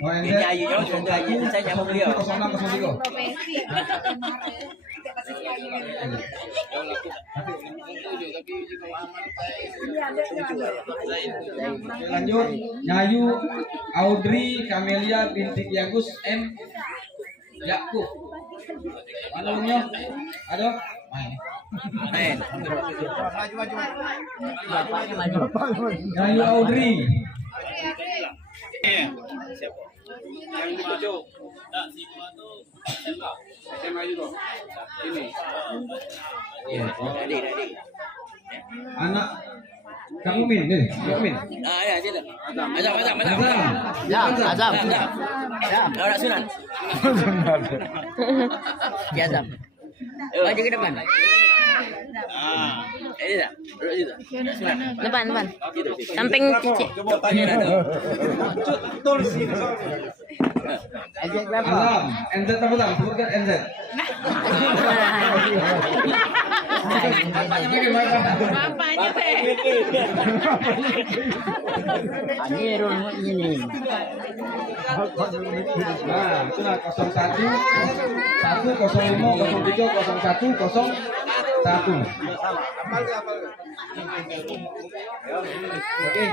Oh, NZ. Saya nyambung beliau. 0603. Lanjut, Nyayu Audrey Camelia binti Yagus M Yakub. Mana umumnya? Ada? Main. Nyayu Audrey. Yang di pojok. Enggak, si Tua tuh SMA juga. Ini. Iya, tadi. Anak kamu Min, nih, Min. Ah, ya, sini. Azam. Ya, Azam. Ya, orang Sunan. Ya, Azam. Maju ke depan. Ini dah. Depan. Samping Cici. Coba tanya dah. Tulis ini. Azam, NZ apa bang? Sebutkan NZ. Bapaknya teh. Nah, itu lah 01 1 05 03 01 01. Oke.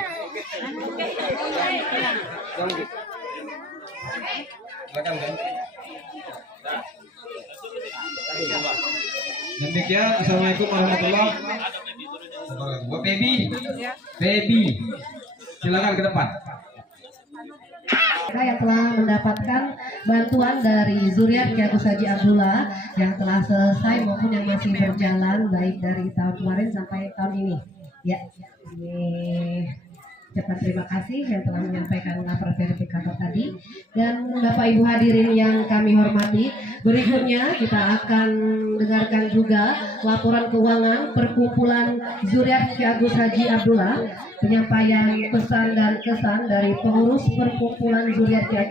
Silakan kan. Demikian, assalamualaikum warahmatullahi wabarakatuh. Buat baby, silakan ke depan. Yang telah mendapatkan bantuan dari Zuriat Ki Agus Haji Abdullah yang telah selesai maupun yang masih berjalan baik dari tahun kemarin sampai tahun ini. Ya, ini ucapkan terima kasih yang telah menyampaikan laporan verifikator tadi. Dan Bapak Ibu hadirin yang kami hormati, berikutnya kita akan dengarkan juga laporan keuangan perkumpulan Zuriat Ki Agus Haji Abdullah, penyampaian pesan dan kesan dari pengurus perkumpulan Zuriat Ki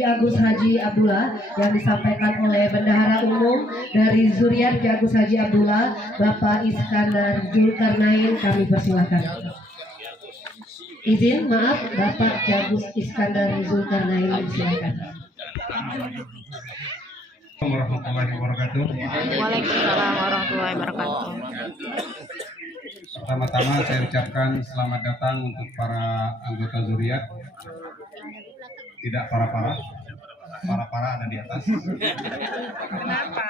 Agus Haji Abdullah yang disampaikan oleh Bendahara Umum dari Zuriat Ki Agus Haji Abdullah, Bapak Iskandar Zulkarnain. Kami persilakan. Izin, maaf, Bapak Agus Iskandar Zulkarnain, silakan. Warahmatullahi wabarakatuh. Waalaikumsalam warahmatullahi wabarakatuh. Pertama-tama saya ucapkan selamat datang untuk para anggota Zuriat. Tidak para-para ada di atas. Kenapa?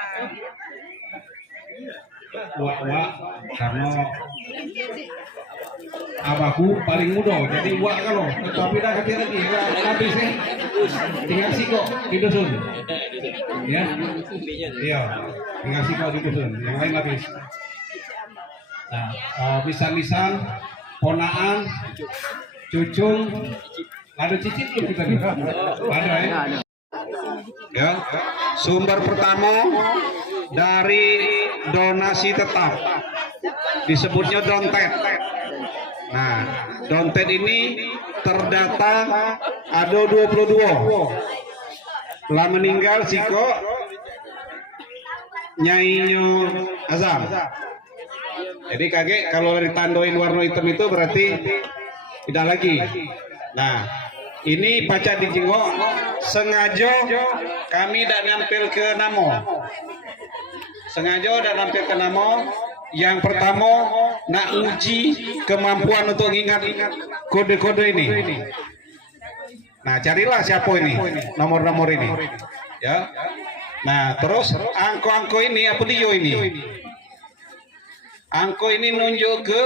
Wak karena abahku paling muda, jadi wak kalau tapi dah kaki lagi habis tinggal siko di dusun. Ya, iya, tinggal siko di dusun, yang lain habis. Nah, misal-misal ponaan, cucung, ada cicit belum kita nih? Ada ya? Ya, sumber pertama dari donasi tetap, disebutnya Dontet. Nah, Dontet ini terdata ada 22. Telah meninggal Siko Nyainya Azam. Jadi kakek kalau ditandoin warna hitam itu berarti tidak lagi. Nah, ini pacak dijengok sengaja kami tidak nampil ke namo. Sengaja tidak nampil ke namo. Yang pertama nak uji kemampuan untuk ingat kode-kode ini. Nah, carilah siapa ini, nomor-nomor ini. Ya. Nah, terus angko-angko ini apa dia ini? Angko ini nunjuk ke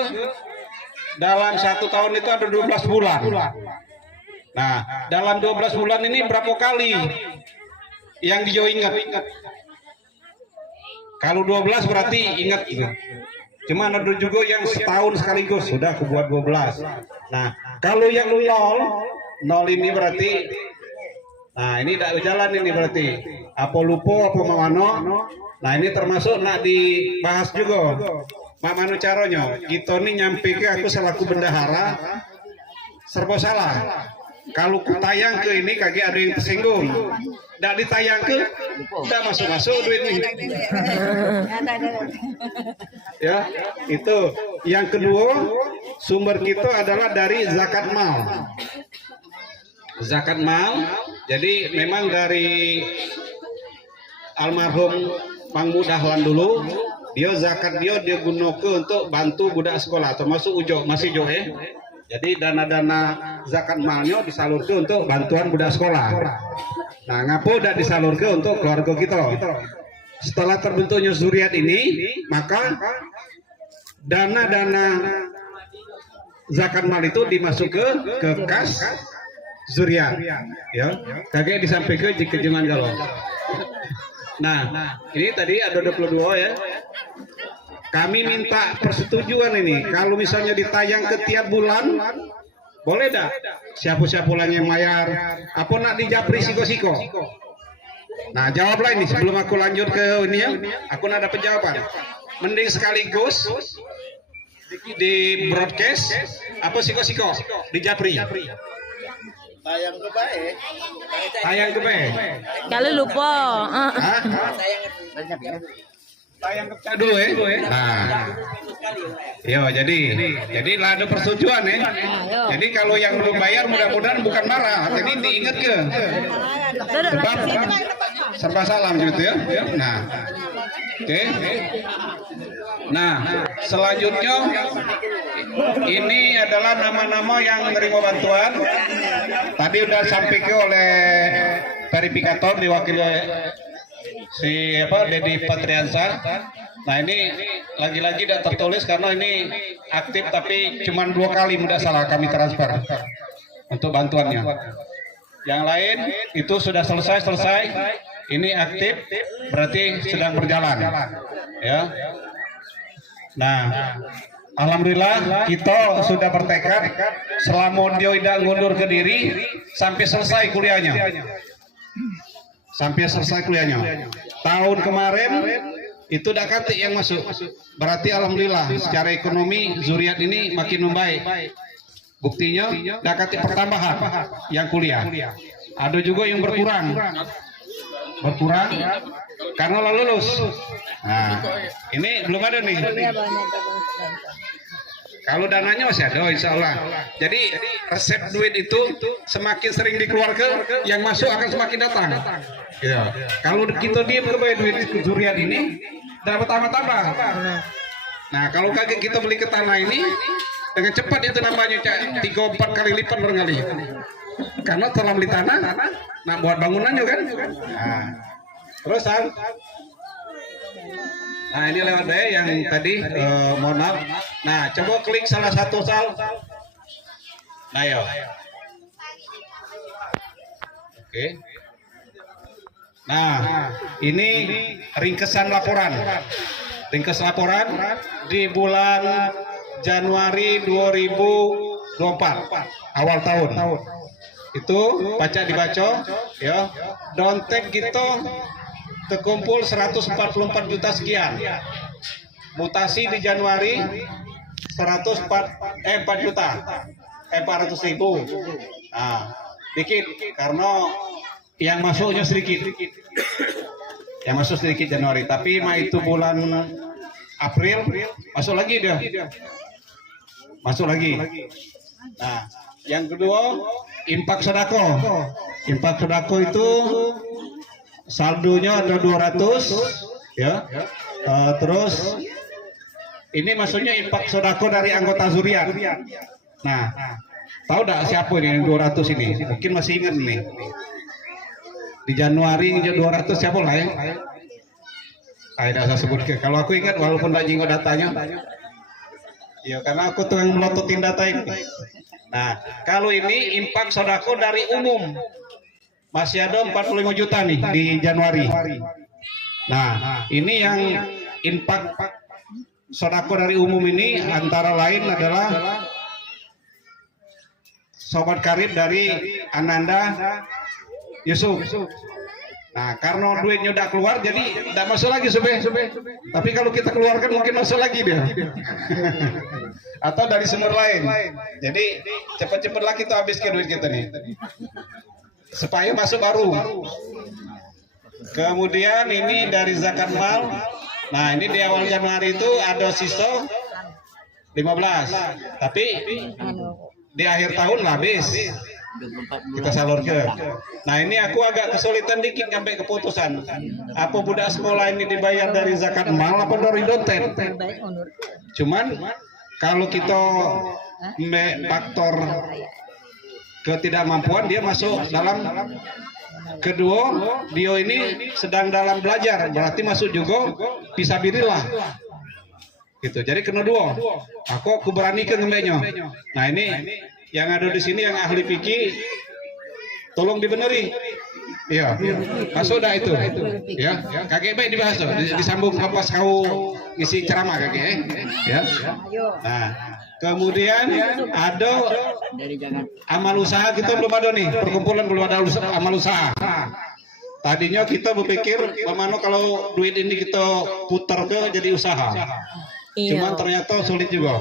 dalam 1 tahun itu ada 12 bulan. Nah, dalam 12 bulan ini berapa kali yang dia ingat? Kalau 12 berarti ingat gitu. Cuma ada juga yang setahun sekaligus sudah kebuat 12. Nah, kalau yang 0 ini berarti, nah ini tidak jalan ini berarti. Apa lupa apa mano? Nah ini termasuk nak dibahas juga. Mano caranya? Kita ini nyampe ke aku selaku bendahara serba salah. Kalau tayang ke ini kaki ada yang tersinggung. Tidak ditayang ke, tidak masuk duit ini. Ya, itu. Yang kedua, sumber kita adalah dari zakat mal. zakat mal. Jadi memang dari almarhum Mang Mudahlan dulu, dia zakat dia gunakan untuk bantu budak sekolah, termasuk ujo masih jo Jadi dana-dana zakat malnya disalurkan untuk bantuan budak sekolah. Nah, ngapo udah disalurkan untuk keluarga kita. Setelah terbentuknya zuriat ini, maka dana-dana zakat mal itu dimasukkan ke kas zuriat. Ya, kakek disampaikan di kejengan galau. Nah, ini tadi ada 22 ya. Kami minta persetujuan ini. Kalau misalnya ditayang ke tiap bulan, boleh dah? Siapa-siapa yang mayar? Apa nak dijapri siko-siko? Nah, jawablah ini sebelum aku lanjut ke ini ya. Aku nak dapat jawaban. Mending sekaligus di broadcast apa siko-siko dijapri. Tayang ke baik. Tayang ke baik. Kalau lupa. Hah? Tayang ke dulu ya. Nah. Yo, jadi lah ada persetujuan ya. Jadi kalau yang belum bayar mudah-mudahan bukan marah. Jadi diingat ke. Sebab serba salam gitu ya. Nah. Oke. Nah, selanjutnya ini adalah nama-nama yang menerima bantuan. Tadi udah sampaikan oleh verifikator diwakili si Dedi Patriansa. Nah, ini lagi-lagi tidak tertulis karena ini aktif tapi cuma 2 kali mudah salah kami transfer untuk bantuannya. Yang lain itu sudah selesai. Ini aktif berarti sedang berjalan. Ya. Nah, alhamdulillah kita sudah bertekad selama dia tidak ngundur ke diri sampai selesai kuliahnya. Tahun kemarin itu dakati yang masuk. Berarti alhamdulillah secara ekonomi zuriat ini makin membaik. Buktinya dakati pertambahan yang kuliah. Ada juga yang berkurang karena lulus. Nah, ini belum ada nih. Kalau dananya masih ada, insya Allah. Jadi resep duit itu semakin sering dikeluarkan, yang masuk akan semakin datang. Ya. Kalau kita diam ke duit zuriat ini, dapat tambah. Nah, kalau kaget kita beli ke tanah ini, dengan cepat itu nambahnya 3-4 kali lipat barangkali. Karena telah beli tanah, nak buat bangunan juga kan. Nah, terus nah ini lewat deh yang tadi mohon maaf. Nah, coba klik salah satu sal. Nah, yo. Oke. Nah, ini ringkesan laporan. Ringkes laporan di bulan Januari 2024 awal tahun. Itu baca dibaca ya. Dontek gitu terkumpul 144 juta sekian. Mutasi di Januari 4 juta. 400.000. Nah, dikit karena yang masuknya sedikit. Yang masuk sedikit Januari, tapi itu bulan April masuk lagi dia. Masuk lagi. Nah, yang kedua impak sodako. Impak sodako itu saldonya ada 200 ya. Terus ini maksudnya impak sodako dari anggota zuriat. Nah, tahu enggak siapa ini 200 ini? Mungkin masih ingat nih. Di Januari 200 siapa lah ya? Tidak saya sebut ke. Kalau aku ingat walaupun tidak jinggo datanya. Ya karena aku tuh yang melototin data ini. Nah, kalau ini impak sodako dari umum masih ada 45 juta nih di Januari. Nah, ini yang impak sodako dari umum ini antara lain adalah sobat karib dari Ananda Yusuf. Nah, karena duitnya udah keluar, jadi tidak masuk lagi Sube. Tapi kalau kita keluarkan mungkin masuk lagi dia. Atau dari sumber lain. Jadi cepat-cepatlah kita habiskan duit kita nih. Supaya masuk baru. Kemudian ini dari zakat mal. Nah, ini di awal Januari itu ada sisa 15. Tapi di akhir tahun habis. kita salurkan. Nah ini aku agak kesulitan dikit sampai keputusan. Apa budak sekolah ini dibayar dari zakat mal apa dari dontet? Cuman kalau kita faktor ketidakmampuan dia masuk dalam kedua, dia ini sedang dalam belajar, berarti masuk juga fisabilillah. Gitu. Jadi kena dua. Aku berani ke ngembeknya. Nah ini yang ada di sini yang ahli fikih, tolong dibeneri. Iya, masuk dah itu. Ya, kakek baik dibahas tuh, disambung pas kau ngisi ceramah kakek. Ya. Nah, kemudian ada amal usaha kita belum ada nih, perkumpulan belum ada amal usaha. Tadinya kita berpikir, bagaimana kalau duit ini kita putar ke jadi usaha. Cuman ternyata sulit juga.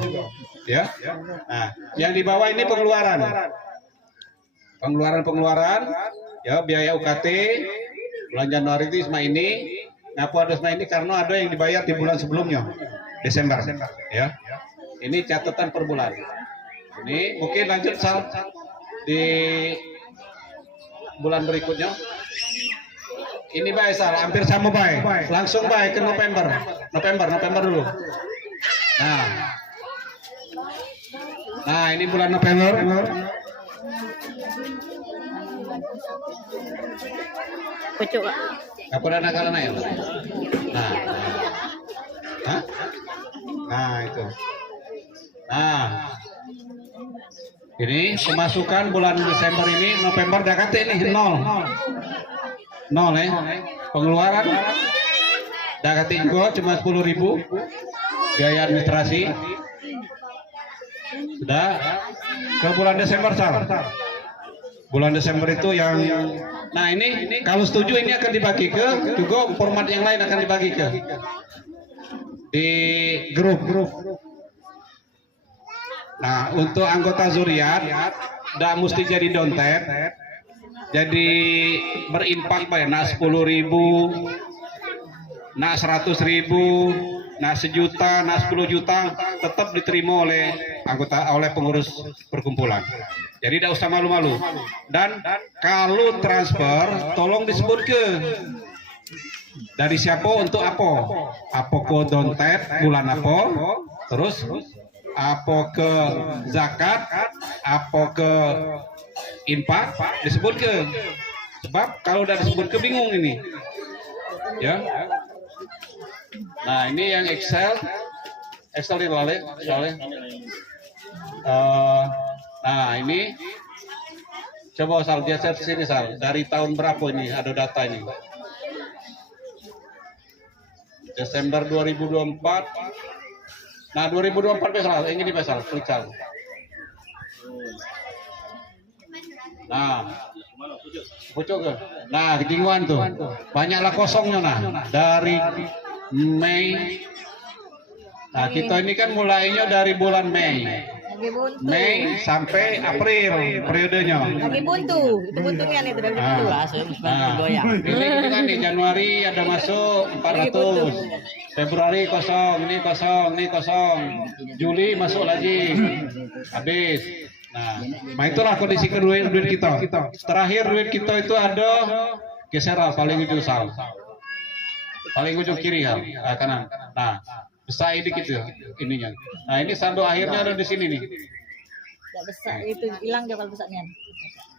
Ya. Nah, yang di bawah ini pengeluaran. Pengeluaran, ya biaya UKT bulan Januari itu sama ini. Ngapu ada sama ini karena ada yang dibayar di bulan sebelumnya, Desember. Ya. Ini catatan per bulan. Ini mungkin lanjut Sal di bulan berikutnya. Ini baik Sal, hampir sama baik. Langsung baik ke November dulu. Nah ini bulan November. Pucuk. Apa ada nakalan ya? Nah itu. Nah ini pemasukan bulan Desember ini, November dah kata ini nol ya. Pengeluaran dah kata gua cuma 10.000 biaya administrasi. Sudah ke bulan Desember Sal. Bulan Desember itu yang nah ini kalau setuju ini akan dibagi ke juga format yang lain akan dibagi ke di grup. Nah untuk anggota zuriat tidak mesti jadi dontet, jadi berimpak baik. Nah 10.000, nah 100.000, nah 1 juta, nah 10 juta tetap diterima oleh anggota, oleh pengurus perkumpulan. Jadi tidak usah malu-malu. Dan kalau transfer tolong disebut ke dari siapa untuk apa? Apa ke dontet bulan apa? Terus apa ke zakat? Apa ke infak? Disebut ke. Sebab kalau udah disebut ke bingung ini. Ya. Nah, ini yang Excel ini soalnya. Nah, ini coba Sal geser sini Sal. Dari tahun berapa ini ada data ini? Desember 2024. Nah, 2024 Sal. Ini Sal, klik Sal. Nah, pucuk ke. Nah, ketingguan tuh. Banyaklah kosongnya nah. Dari Mei. Nah, kita ini kan mulainya dari bulan Mei sampai April periodenya. Lagi buntu, itu buntunya nih dari buntu. Ini kan di Januari ada masuk 400, Februari kosong, ini kosong, Juli masuk lagi, habis. Nah itulah kondisi kedua duit kita. Terakhir duit kita itu ada geser paling ujung Sal, paling ujung kiri kanan. Nah besar dikit ya ininya. Nah ini saldo akhirnya ada di sini nih. Tidak besar itu hilang dia kalau besarnya.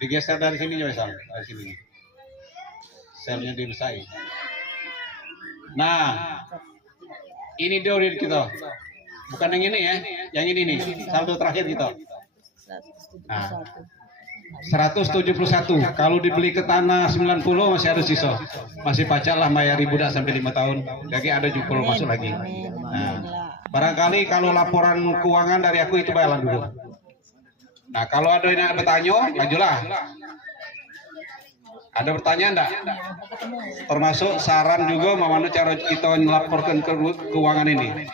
Digeser dari sini juga Sal, dari sini. Selnya dibesarin. Nah ini dia duit kita. Bukan yang ini ya, yang ini nih saldo terakhir kita. Nah, 171. Kalau dibeli ke tanah 90 masih ada sisa. Masih pacak lah bayar ribu dah sampai 5 tahun. Jadi ada jupol masuk lagi. Nah, barangkali kalau laporan keuangan dari aku itu bayaran dulu. Nah, kalau ada yang bertanya, majulah. Ada pertanyaan enggak? Termasuk saran juga bagaimana cara kita melaporkan keuangan ini.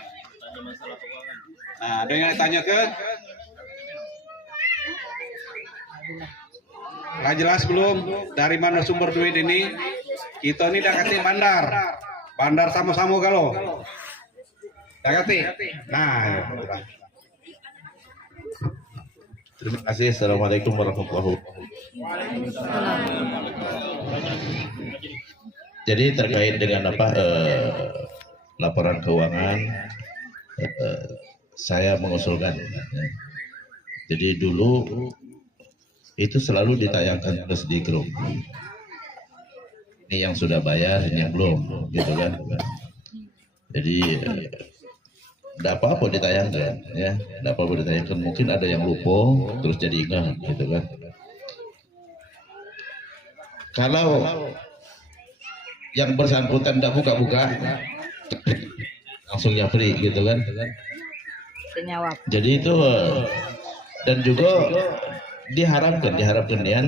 Nah, ada yang tanya ke? Nggak jelas belum dari mana sumber duit ini? Kita ini udah kasih bandar sama-sama kalau udah kasih. Nah Terima kasih. Assalamualaikum warahmatullahi wabarakatuh. Jadi terkait dengan laporan keuangan, saya mengusulkan. Jadi dulu itu selalu ditayangkan terus di grup. Ini yang sudah bayar, ini yang belum, gitu kan? Jadi tidak apa-apa ditayangkan, ya, tidak apa-apa ditayangkan. Mungkin ada yang lupa, terus jadi ingat, gitu kan? Kalau yang bersangkutan tidak buka-buka, langsung nyapri, gitu kan? Penyawab. Jadi itu dan juga diharapkan ya,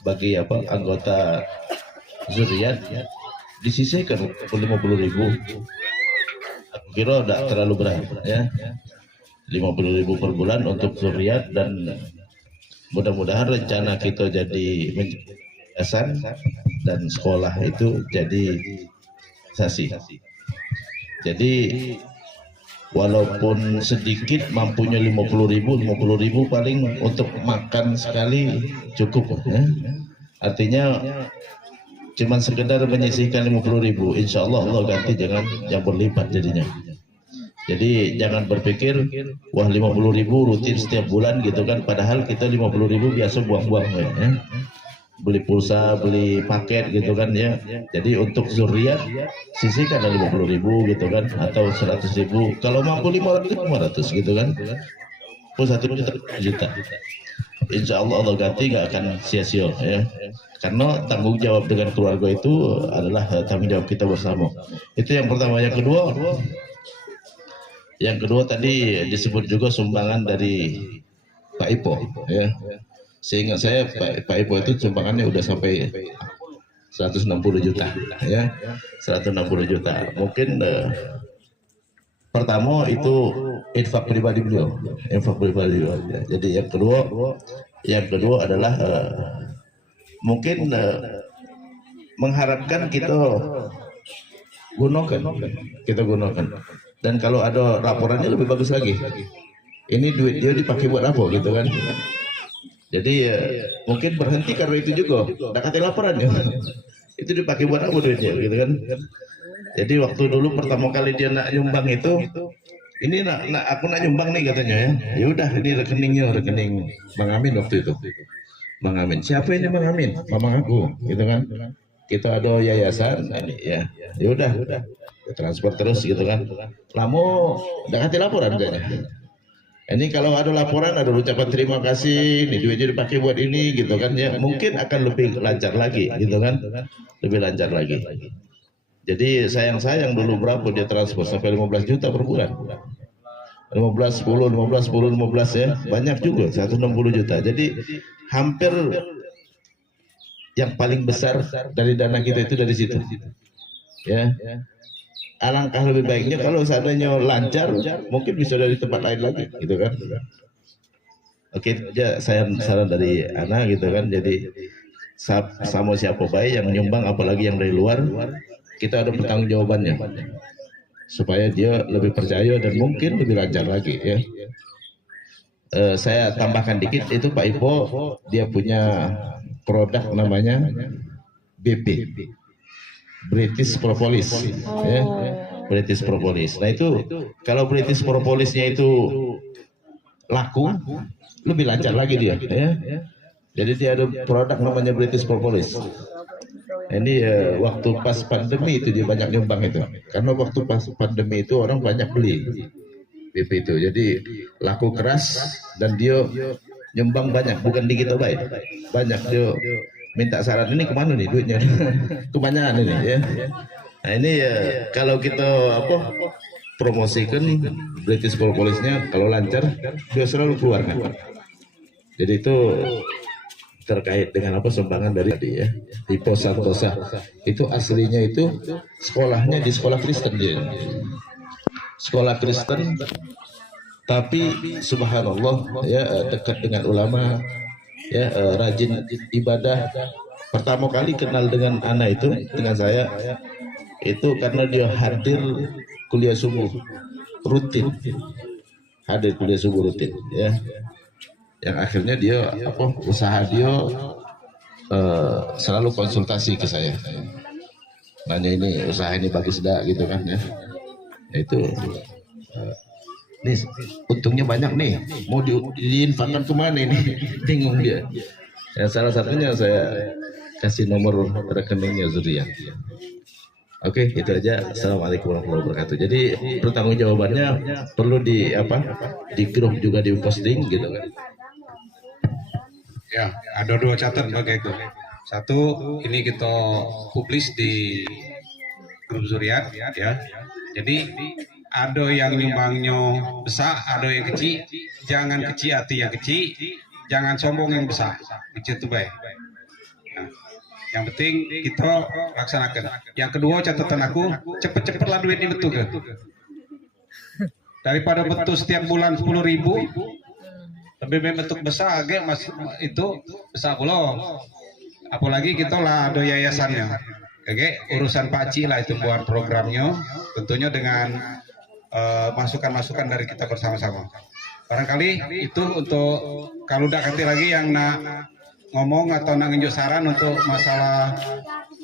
bagi anggota zuriat disisihkan 50.000. Aku kira tidak terlalu berat ya, 50.000 per bulan untuk zuriat, dan mudah-mudahan rencana kita jadi yayasan dan sekolah itu jadi sasi. Jadi walaupun sedikit mampunya 50.000 paling untuk makan sekali cukup ya. Artinya cuman sekedar menyisihkan 50.000, insya Allah Allah ganti jangan yang berlipat jadinya. Jadi jangan berpikir wah 50.000 rutin setiap bulan gitu kan, padahal kita 50.000 biasa buang-buang ya. Beli pulsa, beli paket gitu kan ya. Jadi untuk zuriat sisihkan 50.000 gitu kan, atau 100.000. Kalau mampu 500 gitu kan. Pun 1 juta. Insya Allah Allah ganti nggak akan sia-sia ya. Karena tanggung jawab dengan keluarga itu adalah tanggung jawab kita bersama. Itu yang pertama. Yang kedua tadi disebut juga sumbangan dari Pak Ipo ya. Seingat saya Pak Ipo itu sumbangannya udah sampai 160 juta ya, 160 juta. Mungkin pertama itu infak pribadi beliau ya. Jadi yang kedua adalah mungkin mengharapkan kita gunakan, dan kalau ada laporannya lebih bagus lagi. Ini duit dia dipakai buat apa gitu kan? Jadi mungkin berhenti karena itu juga. Tidak kata laporan ya. Itu dipakai buat apa duitnya gitu kan? Jadi waktu dulu pertama kali dia nak nyumbang itu, ini aku nak nyumbang nih katanya ya. Ya udah, ini rekening Bang Amin waktu itu. Bang Amin. Siapa ini Bang Amin? Mamang aku, gitu kan? Kita ada yayasan, ini ya. Ya udah, transfer terus gitu kan. Lama udah kasih laporan kayaknya. Ini kalau ada laporan, ada ucapan terima kasih, ini duitnya dipakai buat ini gitu kan ya. Mungkin akan lebih lancar lagi gitu kan. Lebih lancar lagi. Jadi sayang dulu berapa dia transfer sampai 15 juta per bulan. 15 ya. Banyak juga 160 juta. Jadi hampir yang paling besar dari dana kita itu dari situ. Ya. Alangkah lebih baiknya kalau seandainya lancar, mungkin bisa dari tempat lain lagi, gitu kan? Oke, ya saran dari Ana gitu kan. Jadi sama siapa baik yang menyumbang, apalagi yang dari luar, kita ada pertanggungjawabannya supaya dia lebih percaya dan mungkin lebih lancar lagi ya. Saya tambahkan dikit, itu Pak Ipo dia punya produk namanya BP, British Propolis ya. British Propolis. Nah itu kalau British Propolisnya itu laku, lebih lancar lagi dia ya. Jadi dia ada produk namanya British Propolis. Ini waktu pas pandemi itu dia banyak nyumbang itu. Karena waktu pas pandemi itu orang banyak beli BP itu. Jadi laku keras dan dia nyumbang banyak, bukan dikit baik. Banyak dia minta saran, ini kemana nih duitnya? Kebanyakan ini ya. Nah ini kalau kita promosikan British Propolisnya, kalau lancar dia selalu keluarkan. Jadi itu terkait dengan sumbangan dari tadi ya. Di Santosa itu aslinya itu sekolahnya di sekolah Kristen dia. Sekolah Kristen, tapi subhanallah ya, dekat dengan ulama ya, rajin ibadah. Pertama kali kenal dengan anak itu, dengan saya itu karena dia hadir kuliah subuh rutin, ya. yang akhirnya dia usaha dia selalu konsultasi ke saya, nanya ini usaha ini bagus dah gitu kan ya. Itu nih untungnya banyak nih, mau diinfakkan kemana ini bingung dia. Ya, salah satunya saya kasih nomor rekeningnya Zuriat. Oke, itu aja. Assalamualaikum warahmatullahi wabarakatuh. Jadi pertanggungjawabannya perlu di grup juga di posting gitu kan. Ya, ada 2 catatan bagai itu. Satu, ini kita publis di grup Zuriat ya. Jadi ada yang nyumbangnya besar, ada yang kecil. Jangan kecil hati yang kecil, jangan sombong yang besar. Itu baik. Nah, yang penting kita laksanakan. Yang kedua catatan aku, cepet-cepetlah duit ini betul kan. Daripada betul setiap bulan 10.000, lebih bentuk besar agak mas itu besar pula. Apalagi kita lah ada yayasannya. Oke, urusan Pak Ci lah itu buat programnya, tentunya dengan masukan-masukan dari kita bersama-sama. Barangkali itu untuk kalau udah ganti lagi yang nak ngomong atau nak nunjuk saran untuk masalah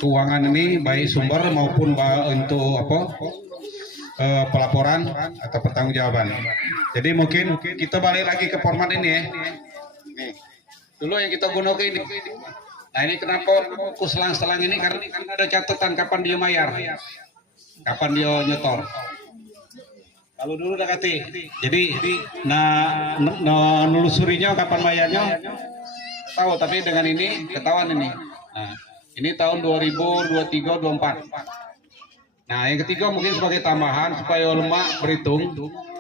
keuangan ini, baik sumber maupun untuk pelaporan atau pertanggungjawaban. Jadi mungkin kita balik lagi ke format ini ya. Nih, dulu yang kita gunakan ini. Nah ini kenapa aku selang-selang ini, karena ini kan ada catatan kapan dia bayar, kapan dia nyetor. Kalau dulu udah kati, jadi nelusurinya kapan bayarnya tahu, tapi dengan ini ketahuan ini. Nah, ini tahun 2023-24. Nah yang ketiga mungkin sebagai tambahan supaya lemak berhitung,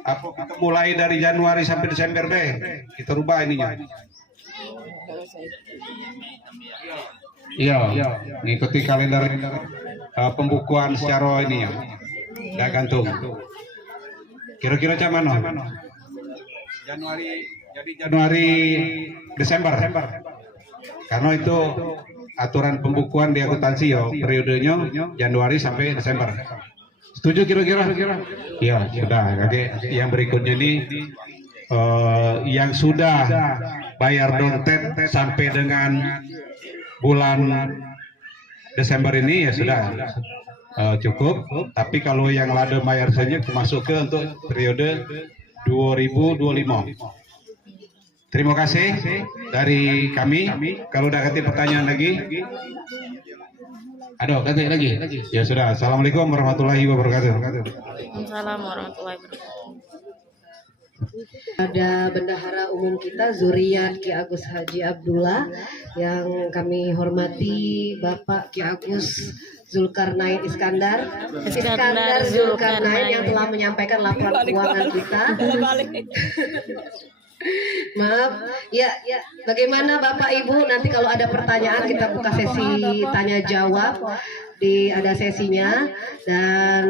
kita mulai dari Januari sampai Desember deh, kita rubah ininya. Iya, ngikuti kalender pembukuan secara ini ya, nggak gantung. Kira-kira zaman Januari Desember, karena itu aturan pembukuan di akuntansi ya, periodenya Januari sampai Desember. Setuju kira-kira? Iya, sudah. Oke, yang berikutnya ini yang sudah bayar dontet sampai dengan bulan Desember ini ya sudah cukup. Tapi kalau yang lada bayar saja masuk ke untuk periode 2025. Terima kasih dari kami. Kalau udah ganti pertanyaan lagi, aduh ganti lagi. Ya sudah. Assalamualaikum warahmatullahi wabarakatuh. Waalaikumsalam warahmatullahi wabarakatuh. Ada bendahara umum kita Zuriat Ki Agus Haji Abdullah, yang kami hormati Bapak Ki Agus Zulkarnain Iskandar Zulkarnain yang telah menyampaikan laporan keuangan kita. Maaf, ya, bagaimana Bapak Ibu, nanti kalau ada pertanyaan kita buka sesi tanya jawab, ada sesinya, dan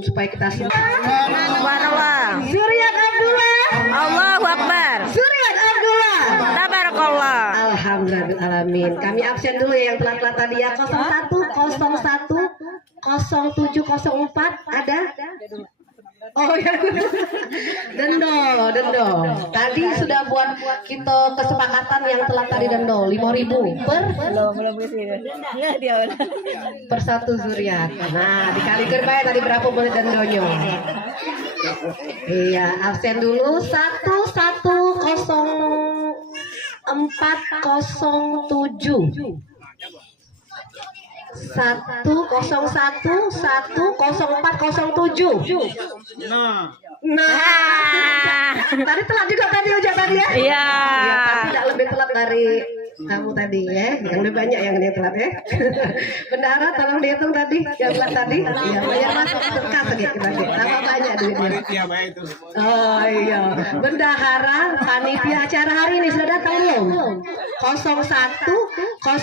supaya kita semua. Subhanallah. Zuriat Abdullah. Allahu Akbar. Zuriat Abdullah. Tabarakallah. Alhamdulillah. Kami absen dulu yang telat-telat tadi ya. 01 07 04 ada? Oh ya, dendo. Tadi sudah buat kita kesepakatan yang telat tadi dendo 5.000 per satu Zuriat. Nah, dikalikan bayar tadi berapa boleh dendonya? Iya, absen dulu 10407. 101 Nah, tadi telat juga tadi ojek tadi ya? Iya. Tapi tidak lebih telat dari kamu tadi ya, yang lebih banyak yang dia telat ya. Bendahara tolong dihitung tadi, yang telat tadi. Iya, banyak masuk terkas sedikit tadi. Tambah banyak duitnya. Oh iya, bendahara panitia acara hari ini sudah datang belum? 01 07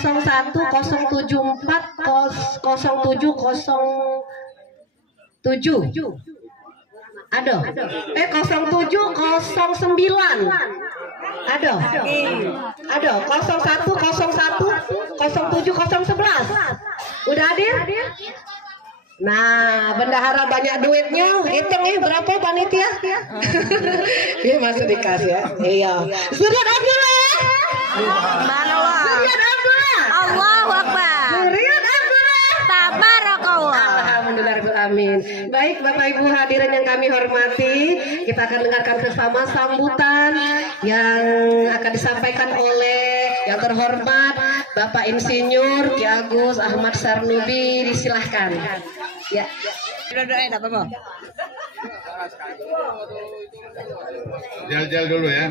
Ada. 0709. Ada. 01 07 011. Udah hadir? Nah, bendahara banyak duitnya, hitung berapa panitia? Iya masuk dikasih ya. Iya. Zuriat Abdullah. Subhanallah. Zuriat Abdullah. Allahu Akbar. Zuriat Abdullah. Tabarakallah. Alhamdulillahirrahmanirrahim. Baik Bapak Ibu hadirin yang kami hormati, kita akan dengarkan bersama sambutan yang akan disampaikan oleh yang terhormat Bapak Insinyur Ki Agus Ahmad Sarnubi. Disilahkan. Ya. Jal-jal dulu ya.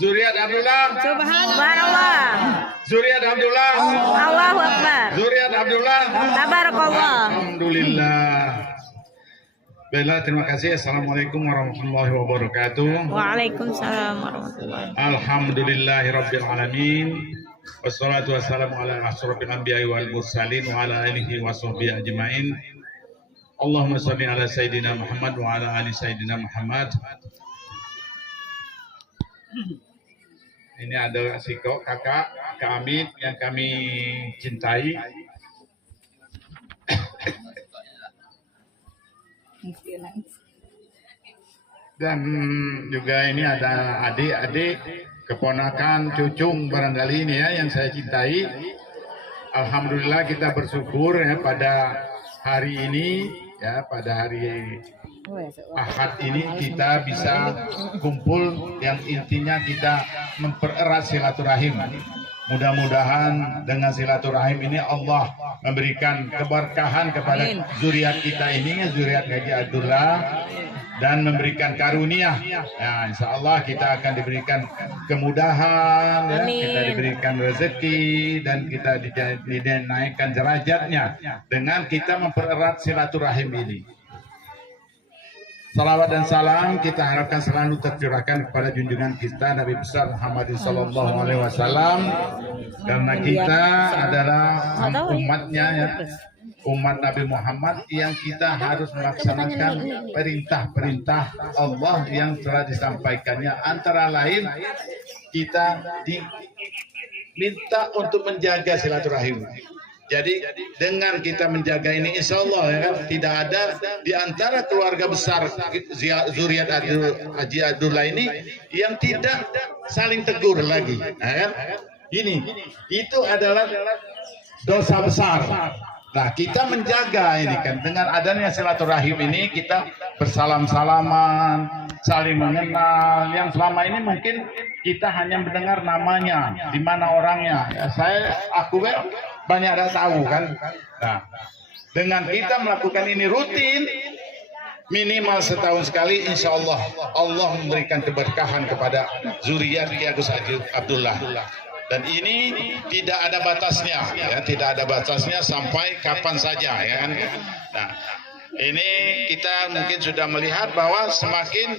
Zuriat Abdullah. Subhanallah. Zuriat Abdullah. Allahu Akbar. Zuriat Abdullah. Tabarakallah. Alhamdulillah. Baiklah, terima kasih. Assalamualaikum warahmatullahi wabarakatuh. Waalaikumsalam warahmatullahi wabarakatuh. Alhamdulillahirabbil alamin. Wassalatu wassalamu ala asyrofil anbiya'i wal mursalin wa ala alihi washabbihi ajmain. Allahumma shalli ala sayyidina Muhammad wa ala ali sayyidina Muhammad. Ini ada Siko, kakak Amit yang kami cintai. Dan juga ini ada adik-adik, keponakan, cucung barangkali ini ya yang saya cintai. Alhamdulillah kita bersyukur ya pada hari ini ya, pada hari Ahad ini kita bisa kumpul yang intinya kita mempererat silaturahim. Mudah-mudahan dengan silaturahim ini Allah memberikan keberkahan kepada zuriat kita ini, zuriat Haji Abdullah, dan memberikan karunia. Ya, insya Allah kita akan diberikan kemudahan, ya, kita diberikan rezeki, dan kita dinaikkan derajatnya dengan kita mempererat silaturahim ini. Salawat dan salam kita harapkan selalu tercurahkan kepada junjungan kita Nabi besar Muhammad sallallahu alaihi wasallam, karena kita adalah umatnya ya, umat Nabi Muhammad yang kita harus melaksanakan perintah-perintah Allah yang telah disampaikannya. Antara lain kita diminta untuk menjaga silaturahim. Jadi dengan kita menjaga ini, insya Allah ya kan, tidak ada di antara keluarga besar zuriat Haji Abdullah ini yang tidak saling tegur lagi. Ya kan? Ini itu adalah dosa besar. Nah, kita menjaga ini kan dengan adanya silaturahim ini, kita bersalam-salaman, saling mengenal. Yang selama ini mungkin kita hanya mendengar namanya, di mana orangnya. Ya, aku banyak ada tahu kan. Nah, dengan kita melakukan ini rutin, minimal setahun sekali, insya Allah Allah memberikan keberkahan kepada zuriat Ki Agus Haji Abdullah. Dan ini tidak ada batasnya, ya, tidak ada batasnya sampai kapan saja, ya kan? Nah, ini kita mungkin sudah melihat bahwa semakin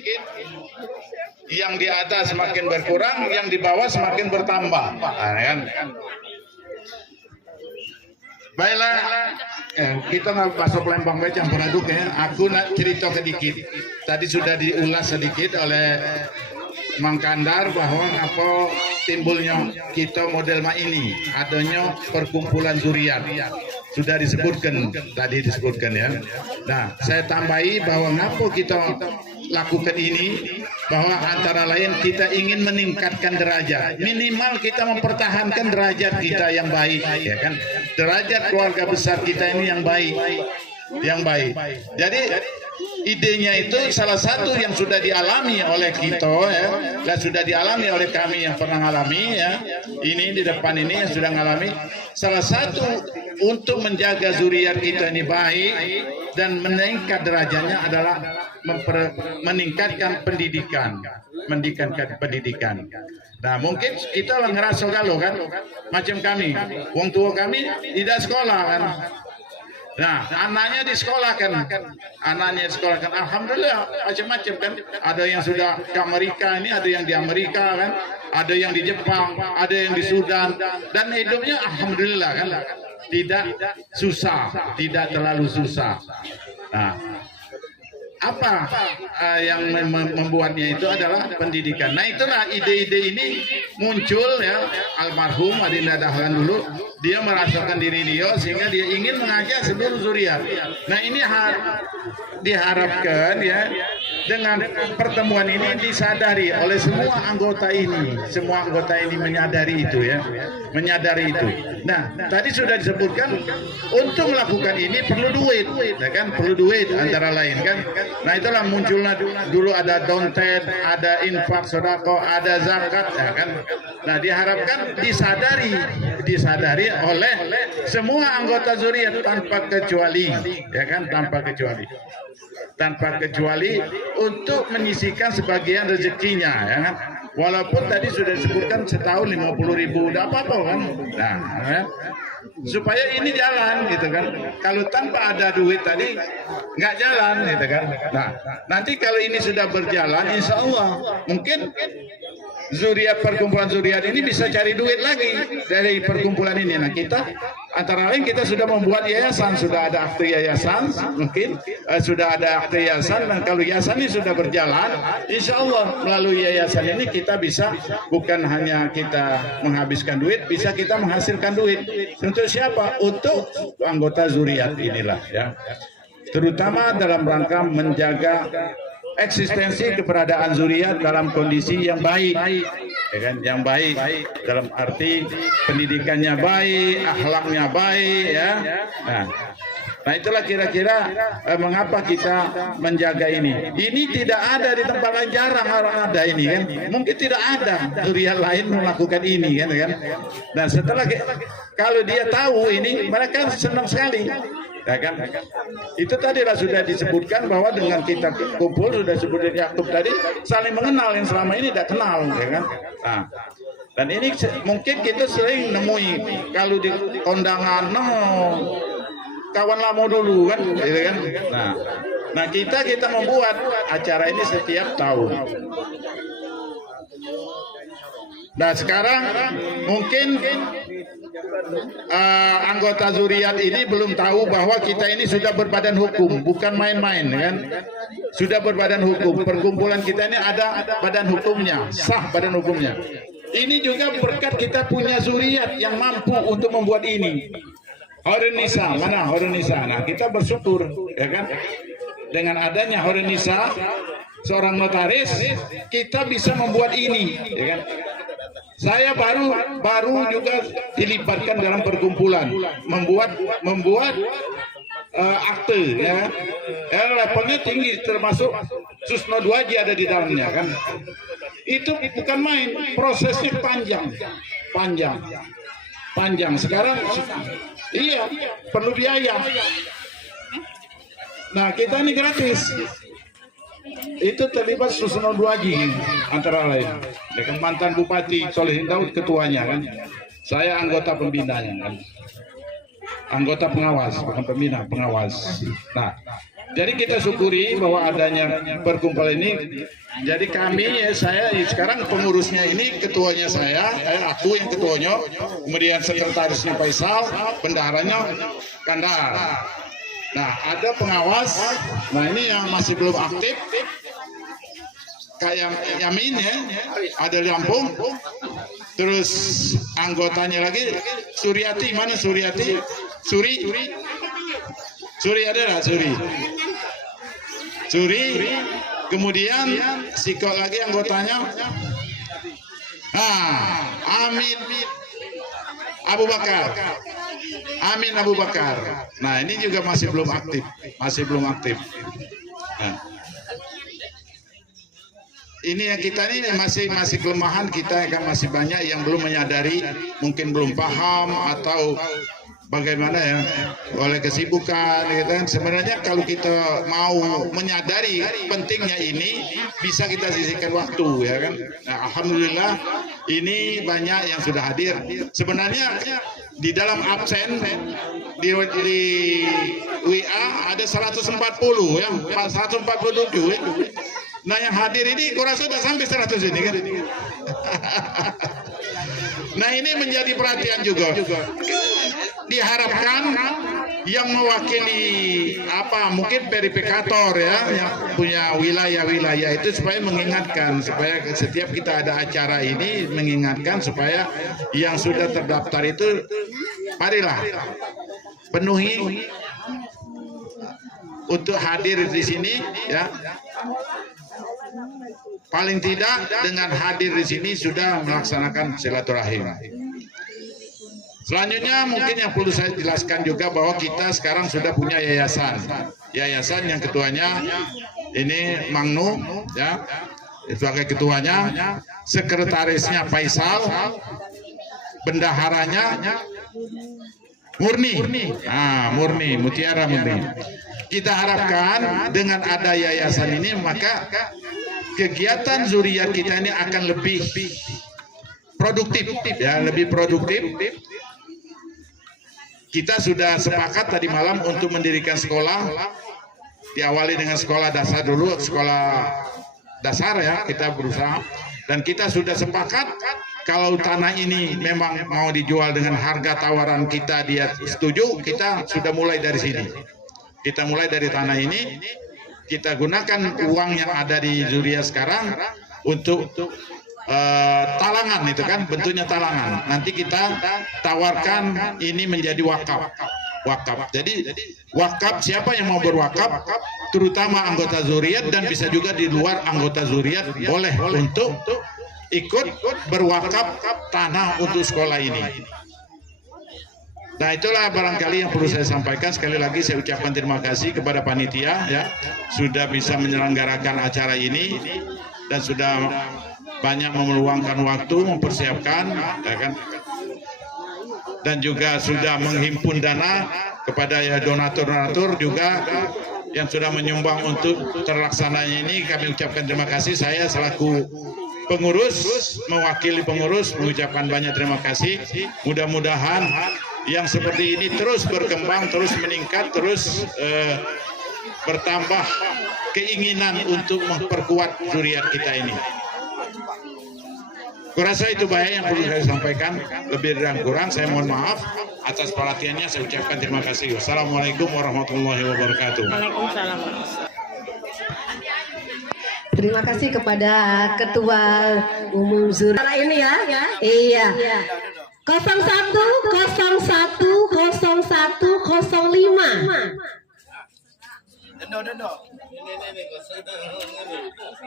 yang di atas semakin berkurang, yang di bawah semakin bertambah. Nah, kan? Baiklah, kita nggak masuk lembang baca campur aduk ya. Aku nak cerita sedikit. Tadi sudah diulas sedikit oleh Mang Kandar bahwa apa timbulnya kita model ini, adanya perkumpulan zuriat. Sudah disebutkan, tadi disebutkan ya. Nah, saya tambahi bahwa ngapa kita lakukan ini, bahwa antara lain kita ingin meningkatkan derajat. Minimal kita mempertahankan derajat kita yang baik, ya kan? Derajat keluarga besar kita ini yang baik, yang baik. Jadi idenya itu salah satu yang sudah dialami oleh kita ya, dan sudah dialami oleh kami yang pernah alami ya. Ini di depan ini yang sudah mengalami. Salah satu untuk menjaga zuriat kita ini baik dan meningkat derajatnya adalah meningkatkan pendidikan, pendidikan. Nah, mungkin kita lah ngerasa galau kan, macam kami, wong tua kami tidak sekolah kan. Nah, anaknya disekolahkan, alhamdulillah macam-macam kan. Ada yang sudah ke Amerika ini, ada yang di Amerika kan, ada yang di Jepang, ada yang di Sudan, dan hidupnya alhamdulillah kan, tidak susah, tidak terlalu susah. Nah, apa yang membuatnya itu adalah pendidikan. Nah itulah ide-ide ini muncul ya, almarhum Adinda Dahlan dulu dia merasakan diri dia sehingga dia ingin mengajak seluruh zuriat. Nah ini diharapkan ya dengan pertemuan ini disadari oleh semua anggota ini menyadari itu ya, menyadari itu. Nah tadi sudah disebutkan untuk melakukan ini perlu duit, ya kan, perlu duit antara lain kan. Nah itulah munculnya dulu ada dontet, ada infak sodako, ada zakat ya kan. Nah diharapkan disadari oleh semua anggota zuriat tanpa kecuali ya kan, tanpa kecuali untuk menyisihkan sebagian rezekinya ya kan. Walaupun tadi sudah disebutkan setahun 50.000 udah apa-apa kan. Nah ya, supaya ini jalan gitu kan. Kalau tanpa ada duit tadi nggak jalan gitu kan. Nah nanti kalau ini sudah berjalan insya Allah mungkin perkumpulan zuriat ini bisa cari duit lagi dari perkumpulan ini. Nah kita antara lain kita sudah membuat yayasan, sudah ada akte yayasan, mungkin sudah ada akte yayasan, dan kalau yayasan ini sudah berjalan, insya Allah melalui yayasan ini kita bisa bukan hanya kita menghabiskan duit, bisa kita menghasilkan duit. Untuk siapa? Untuk anggota zuriat inilah ya, terutama dalam rangka menjaga eksistensi keberadaan zuriat dalam kondisi yang baik, ya kan? Yang baik dalam arti pendidikannya baik, akhlaknya baik, ya. Nah itulah kira-kira mengapa kita menjaga ini. Ini tidak ada di tempat lain, jarang orang ada ini kan. Mungkin tidak ada zuriat lain melakukan ini kan. Nah setelah kalau dia tahu ini, mereka senang sekali. Ya kan? Itu tadi sudah disebutkan bahwa dengan kita kumpul, sudah disebutkan Yakub tadi, saling mengenal yang selama ini tidak kenal, ya kan? Nah, dan ini mungkin kita sering nemui kalau di kondangan, kawan lama dulu kan, gitu kan? Nah kita membuat acara ini setiap tahun. Nah sekarang mungkin anggota zuriat ini belum tahu bahwa kita ini sudah berbadan hukum, bukan main-main kan. Sudah berbadan hukum. Perkumpulan kita ini ada badan hukumnya, sah badan hukumnya. Ini juga berkat kita punya zuriat yang mampu untuk membuat ini. Horun Nisa, mana Horun Nisa? Nah kita bersyukur ya kan, dengan adanya Horun Nisa, seorang notaris, kita bisa membuat ini ya kan. Saya baru juga dilibatkan dalam perkumpulan, membuat akte, ya. Levelnya tinggi, termasuk Susno 2J ada di dalamnya kan. Itu bukan main, prosesnya panjang. Sekarang, iya, perlu biaya. Nah kita ini gratis. Itu terlibat Susno 2J antara lain, dengan mantan Bupati Solehin Daud ketuanya kan, saya anggota pembinanya kan, anggota pengawas, bukan pembina, pengawas. Nah jadi kita syukuri bahwa adanya perkumpulan ini. Jadi kami, saya sekarang pengurusnya ini, ketuanya aku yang ketuanya, kemudian sekretarisnya Faisal, bendaharanya Kandar. Nah ada pengawas, nah ini yang masih belum aktif, kayak Yamin ya, ada Lampung, terus anggotanya lagi Suryati, mana Suryati? Suri ada lah, Suri, kemudian Siko lagi anggotanya, Amin Abu Bakar. Nah ini juga masih belum aktif. Nah, ini yang kita ini masih kelemahan kita, kan masih banyak yang belum menyadari, mungkin belum paham atau bagaimana ya, oleh kesibukan gitu kan. Sebenarnya kalau kita mau menyadari pentingnya ini, bisa kita sisihkan waktu ya kan. Nah, alhamdulillah ini banyak yang sudah hadir. Sebenarnya di dalam absen di WA ada 140 ya, 147 ya. Nah yang hadir ini kurang sudah sampai 100 ini kan. Nah ini menjadi perhatian juga. Diharapkan yang mewakili mungkin verifikator ya yang punya wilayah-wilayah itu supaya mengingatkan, supaya setiap kita ada acara ini mengingatkan supaya yang sudah terdaftar itu marilah penuhi untuk hadir di sini ya. Paling tidak dengan hadir di sini sudah melaksanakan silaturahim. Selanjutnya mungkin yang perlu saya jelaskan juga bahwa kita sekarang sudah punya yayasan yang ketuanya ini Mang Nu ya sebagai ketuanya, sekretarisnya Faisal, bendaharanya Murni, Mutiara Murni. Kita harapkan dengan ada yayasan ini maka kegiatan zuriat kita ini akan lebih produktif ya, lebih produktif. Kita sudah sepakat tadi malam untuk mendirikan sekolah, diawali dengan sekolah dasar dulu, sekolah dasar ya, kita berusaha, dan kita sudah sepakat kalau tanah ini memang mau dijual dengan harga tawaran kita, dia setuju, kita sudah mulai dari sini. Kita mulai dari tanah ini, kita gunakan uang yang ada di Zuriat sekarang untuk talangan, itu kan bentuknya talangan. Nanti kita tawarkan ini menjadi wakaf. Jadi wakaf, siapa yang mau berwakaf, terutama anggota Zuriat dan bisa juga di luar anggota Zuriat boleh untuk ikut berwakaf tanah untuk sekolah ini. Nah, itulah barangkali yang perlu saya sampaikan. Sekali lagi saya ucapkan terima kasih kepada panitia ya sudah bisa menyelenggarakan acara ini dan sudah banyak meluangkan waktu mempersiapkan ya kan, dan juga sudah menghimpun dana kepada ya donatur-donatur juga yang sudah menyumbang untuk terlaksananya ini. Kami ucapkan terima kasih. Saya selaku pengurus, mewakili pengurus mengucapkan banyak terima kasih. Mudah-mudahan yang seperti ini terus berkembang, terus meningkat, terus bertambah keinginan untuk memperkuat zuriat kita ini. Kurasa itu baik yang perlu saya sampaikan. Lebih dan kurang saya mohon maaf. Atas perhatiannya saya ucapkan terima kasih. Wassalamualaikum warahmatullahi wabarakatuh. Waalaikumsalam. Terima kasih kepada Ketua Umum Zuriat ini ya. Iya. 01010105.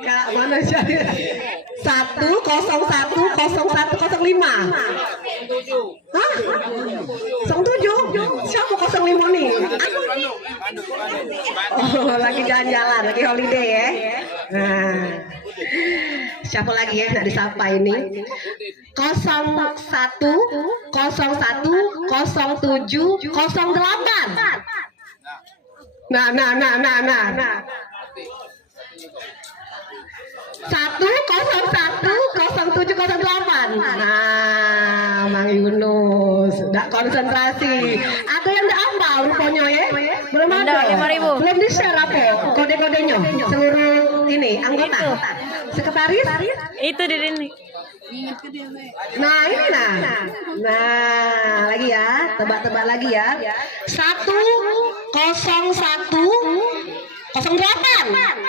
Kak, mana saya? 1010105. Hah? 07? Siapa 05 nih? Oh, lagi jalan-jalan, lagi holiday ya. Nah, siapa lagi ya? Nggak disapa ini. 01010708. Nah. 1010708. Nah, Mang Yunus, nggak konsentrasi. Ada yang nggak hafal rupanya ya? Belum ada. 5.000. Belum di share apa? Kode-kodenya seluruh ini anggota. Sekretaris? Itu di sini. Nah ini nah lagi ya, tebak-tebak lagi ya. 10108. 10108.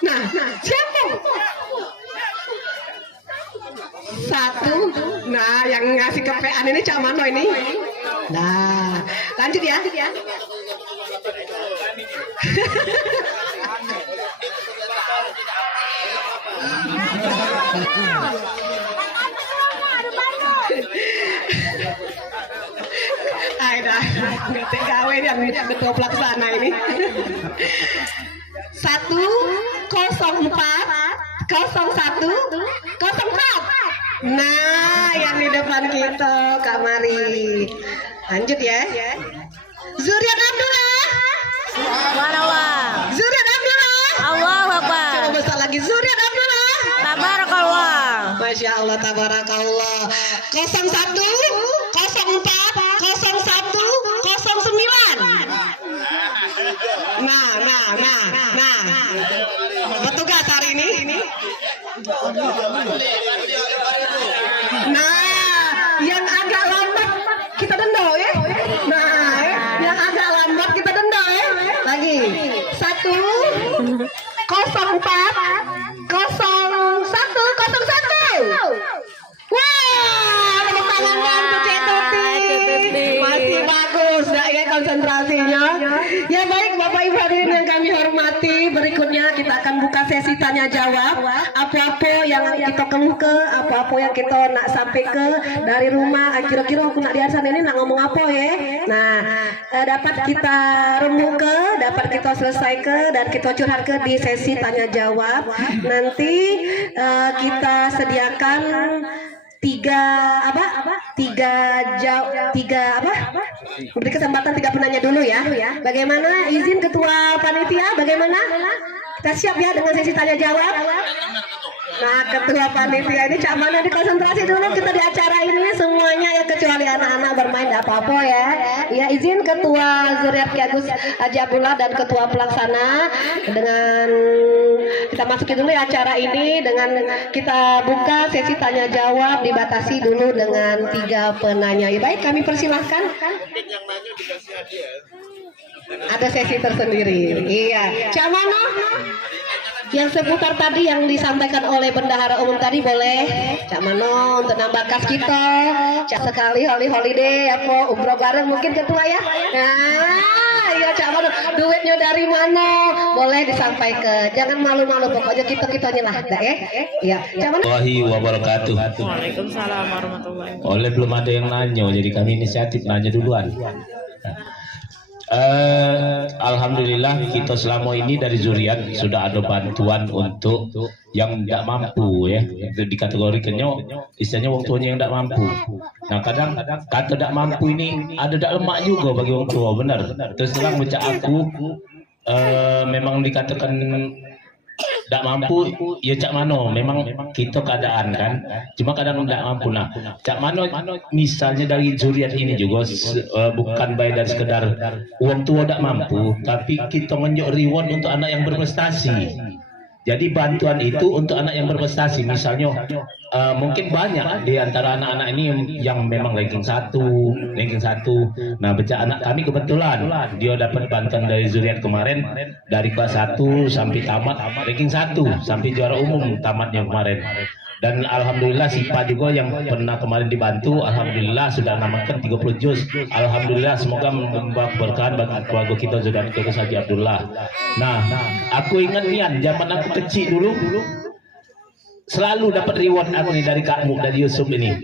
Nah siapa? Nah yang ngasih kepean ini Cak Mano ini. Nah lanjut ya. Aida, TKW yang ketua pelaksana ini. 1040104. Nah, yang di depan kita Kak Mari. Lanjut ya. Zuriat Abdullah. Subhanallah. Zuriat Abdullah. Allahu Akbar. Coba besar lagi. Zuriat Abdullah. Tabarakallah. Masya Allah, tabarakallah. 010109. Nah. Petugas Mas hari ini? Nah, yang agak lambat kita denda ya. Nah, yang agak lambat kita denda ya. Lagi 1 04 01 01. Wah, tepuk tangan dan Tuti. Masih bagus, dah ya konsentrasinya. Ya baik Bapak Ibu hadirin yang kami hormati, berikutnya kita akan buka sesi tanya jawab. Apa-apa yang kita keluh ke, apa-apa yang kita nak sampai ke dari rumah, kira-kira aku nak diasan ini nak ngomong apa ya. Nah, dapat kita remuk ke, dapat kita selesai ke, dan kita curhat ke di sesi tanya jawab. Nanti kita sediakan beri kesempatan 3 penanya dulu ya. Bagaimana izin ketua panitia? Bagaimana? Kita siap ya dengan sesi tanya jawab? Nah, ketua panitia ini Cak Mano dikonsentrasi dulu kita di acara ini semuanya ya, kecuali anak-anak bermain tidak apa-apa ya. Ya, izin ketua Zuriat Ki Agus Haji Abdullah dan ketua pelaksana dengan kita masuki dulu ya acara ini dengan kita buka sesi tanya jawab, dibatasi dulu dengan 3 penanya. Ya, baik, kami persilahkan. Ada sesi tersendiri. Iya. Cak Mano? Yang seputar tadi yang disampaikan oleh bendahara umum tadi boleh Cak Mano untuk nambah kas kita. Cak sekali holiday apa umroh bareng mungkin ketua ya. Nah, iya Cak Mano, duitnya dari mana? Boleh disampaikan. Jangan malu-malu, pokoknya kita-kitanya lah, dah ya. Iya, Cak Mano. Warahmatullahi wabarakatuh. Waalaikumsalam warahmatullahi wabarakatuh. Oleh belum ada yang nanya, jadi kami inisiatif nanya duluan. Alhamdulillah kita selama ini dari Zuriat sudah ada bantuan untuk yang tidak mampu ya. Itu dikategorikannya istilahnya wong tuanya yang tidak mampu. Nah kadang kata tidak mampu ini ada tidak lemak juga bagi wong tua, benar. Terus terang baca aku memang dikatakan tidak mampu ya Cak Mano, memang kita keadaan kan, cuma kadang tidak mampu. Nah Cak Mano misalnya dari Zuriat ini juga bukan baik dari sekedar uang tua tidak mampu, tapi kita menunjuk reward untuk anak yang berprestasi. Jadi bantuan itu untuk anak yang berprestasi, misalnya mungkin banyak di antara anak-anak ini yang memang ranking 1. Nah, baca anak kami kebetulan dia dapat bantuan dari Zuriat kemarin dari kelas 1 sampai tamat ranking 1 sampai juara umum tamatnya kemarin. Dan alhamdulillah Sipa juga yang pernah kemarin dibantu, alhamdulillah sudah namakan 30 juz. Alhamdulillah, semoga membawa keberkahan bagi keluarga kita Zuriat Ki Agus Haji Abdullah. Nah, aku ingat Nian zaman aku kecil dulu selalu dapat reward aku nih dari Kak Mu, dari Yusuf ini.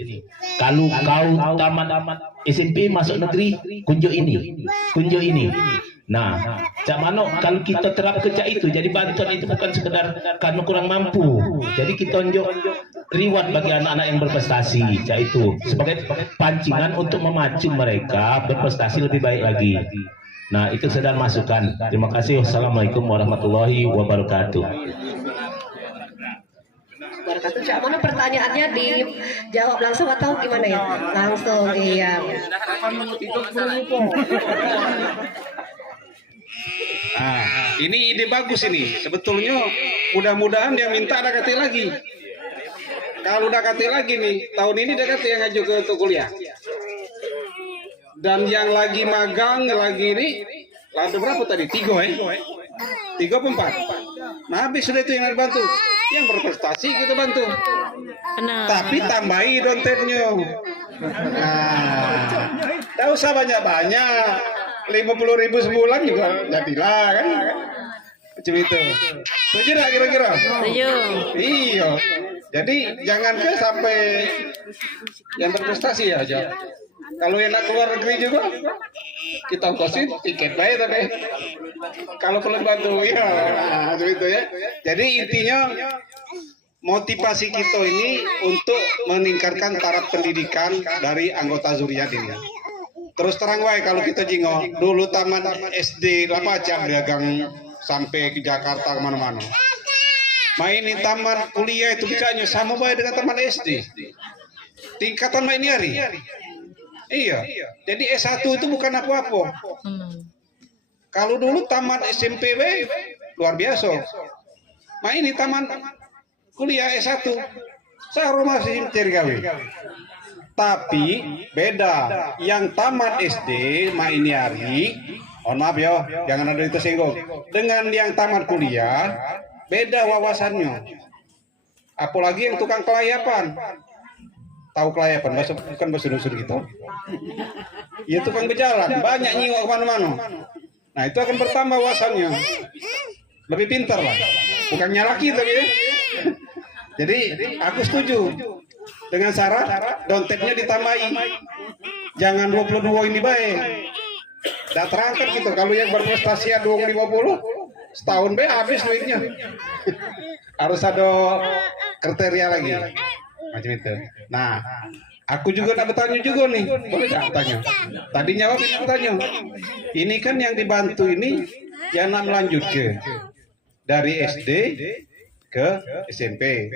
Kalau kau tamat SMP masuk negeri, kunjuk ini. Nah, Cak Mano kalau kita terap kerja itu, jadi bantuan itu bukan sekedar karena kurang mampu. Jadi kita tunjuk reward bagi anak-anak yang berprestasi, Cak, itu sebagai pancingan untuk memacu mereka berprestasi lebih baik lagi. Nah, itu sedang masukan. Terima kasih. Wassalamualaikum warahmatullahi wabarakatuh. Cak Mano pertanyaannya dijawab langsung atau gimana ya? Langsung, iya. Nah, ini ide bagus ini. Sebetulnya mudah-mudahan yang minta ada kate lagi. Kalau udah kate lagi nih, tahun ini ada kate yang ngaju ke untuk kuliah. Dan yang lagi magang lagi ini, ada berapa tadi? 3 ya? 3 apa 4? Nah, habis sudah itu yang harus bantu. Yang berprestasi kita bantu. Benar. Tapi tambahi dompetnya. Nah, tak usah banyak-banyak. 50.000 sebulan juga jadilah kan. Macam itu. Setuju tak kira-kira? Setuju. Iya. Jadi jangan sampai yang berprestasi aja. Kalau yang nak keluar negeri juga, kita ongkosin tiket baik tadi. Kalau perlu bantu, ya, nah, itu ya. Jadi intinya motivasi kita ini untuk meningkatkan taraf pendidikan dari anggota Zuriat ini. Terus terang wae kalau kita jingok dulu taman SD lama jam dagang sampai ke Jakarta kemana-mana. Mainin taman kuliah itu bicanya sama baik dengan taman SD. Tingkatan main hari. Iya. Jadi S1 itu bukan apa-apa. Kalau dulu taman SMP luar biasa. Nah ini taman kuliah S1. Saya masih cari gawe. Tapi beda. Yang tamat SD, mah ini hari, mohon maaf ya, jangan ada itu tersinggung. Dengan yang tamat kuliah, beda wawasannya. Apalagi yang tukang kelayapan. Tahu kelayapan, bukan bahasa dusun gitu. Ya tukang berjalan, banyak nyiwak kemana-mana. Nah itu akan bertambah wawasannya. Lebih pintar lah. Bukan nyalaki tapi ya. Jadi aku setuju. Dengan syarat dompetnya ditambahi. Jangan 22 ini baik. Dah terangkat gitu. Kalau yang berprestasi 50, setahun baik habis duitnya. Harus ada kriteria lagi. Macam itu. Nah, aku juga nak bertanya juga nih. Boleh tak bertanya? Tadi jawab ini bertanya. Ini kan yang dibantu ini yang nak melanjut ke dari SD ke SMP,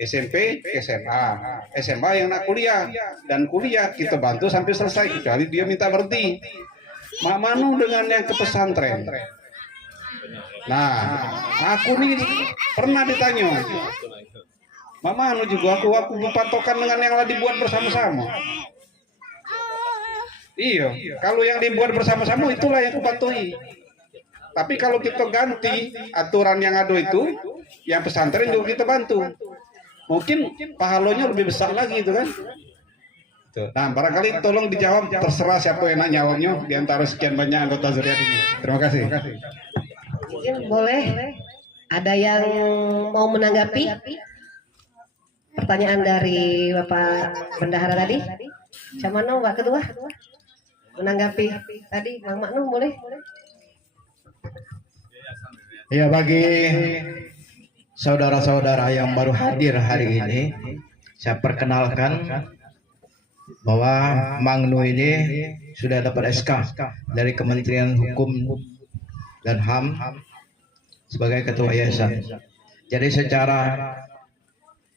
SMP ke SMA, SMA yang nak kuliah, dan kuliah kita bantu sampai selesai kecuali dia minta berhenti. Mak Manu dengan yang ke pesantren. Nah, aku nih pernah ditanya, Mak Manu juga aku berpatokan dengan yang lah dibuat bersama-sama. Iya, kalau yang dibuat bersama-sama itulah yang kupatuhi. Tapi kalau kita ganti aturan yang ada itu, yang pesantren juga kita bantu. Mungkin pahalanya lebih besar lagi itu kan. Nah barangkali tolong dijawab, terserah siapa yang nak jawabnya di antara sekian banyak anggota Zuriat ini. Terima kasih. Mungkin boleh ada yang mau menanggapi pertanyaan dari Bapak Bendahara tadi. Siapa mana Mbak Ketua? Menanggapi tadi Bang Maknum boleh? Ya, bagi saudara-saudara yang baru hadir hari ini, saya perkenalkan bahwa Mangnu ini sudah dapat SK dari Kementerian Hukum dan HAM sebagai ketua yayasan. Jadi secara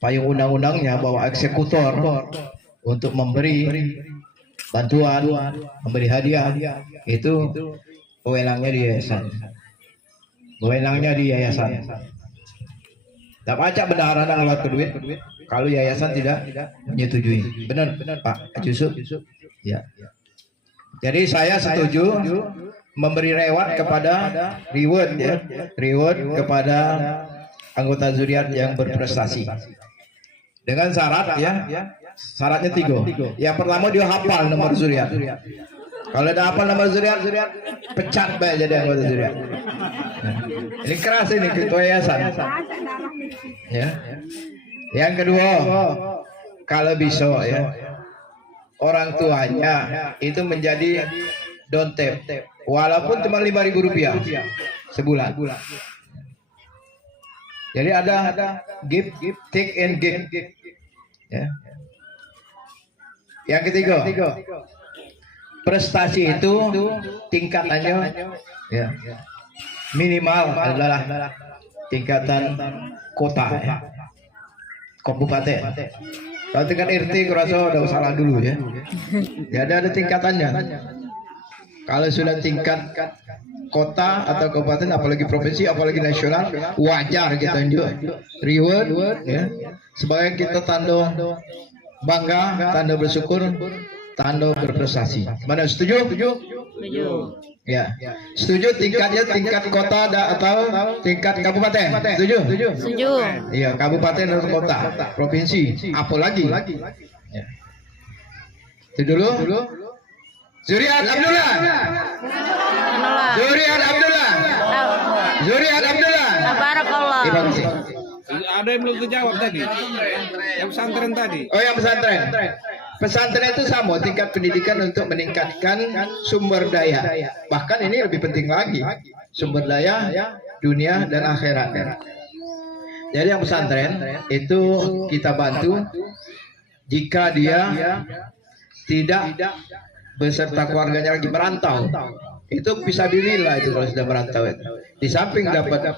payung undang-undangnya bahwa eksekutor untuk memberi bantuan, memberi hadiah itu wewenangnya di yayasan. Wewenangnya di yayasan. Tak acak bendahara dan lewat ke duit kalau yayasan tidak menyetujui. Benar, Pak Yusuf? Ya. Jadi saya setuju memberi reward kepada reward ya, reward kepada anggota Zuriat yang berprestasi. Dengan syarat ya, syaratnya 3. Yang pertama dia hafal nomor Zuriat. Kalau ada hafal nomor Zuriat, pecat baik jadi anggota Zuriat. Nah, ini keras ini ketua yayasan. Ya. Yang kedua, kalau bisa ya, orang tuanya itu menjadi dontep, walaupun cuma Rp5.000 sebulan. Jadi ada give, take and give. Ya. Yang ketiga, prestasi itu tingkatannya ya, minimal adalah tingkatan kota ya, kabupaten. Kalau tingkat RT kurasa udah salah dulu ya. Ya ada tingkatannya. Kalau sudah tingkat kota atau kabupaten, apalagi provinsi, apalagi nasional, wajar kita juga reward ya, sebagai kita tanda bangga, tanda bersyukur, tanda berprestasi. Mana setuju? Setuju. Ya, setuju tingkatnya tingkat kota atau tingkat kabupaten? Setuju? Setuju. Iya, kabupaten atau kota, provinsi, apalagi. Ya. Itu dulu. Zuriat Abdullah. Zuriat Abdullah. Zuriat Abdullah. Barakallah. Ada yang belum terjawab tadi. Yang pesantren tadi. Oh, yang pesantren. Pesantren itu sama tingkat pendidikan untuk meningkatkan sumber daya. Bahkan ini lebih penting lagi, sumber daya dunia dan akhirat. Jadi yang pesantren itu kita bantu jika dia tidak beserta keluarganya lagi merantau. Itu fisabilillah itu kalau sudah merantau itu. Di samping dapat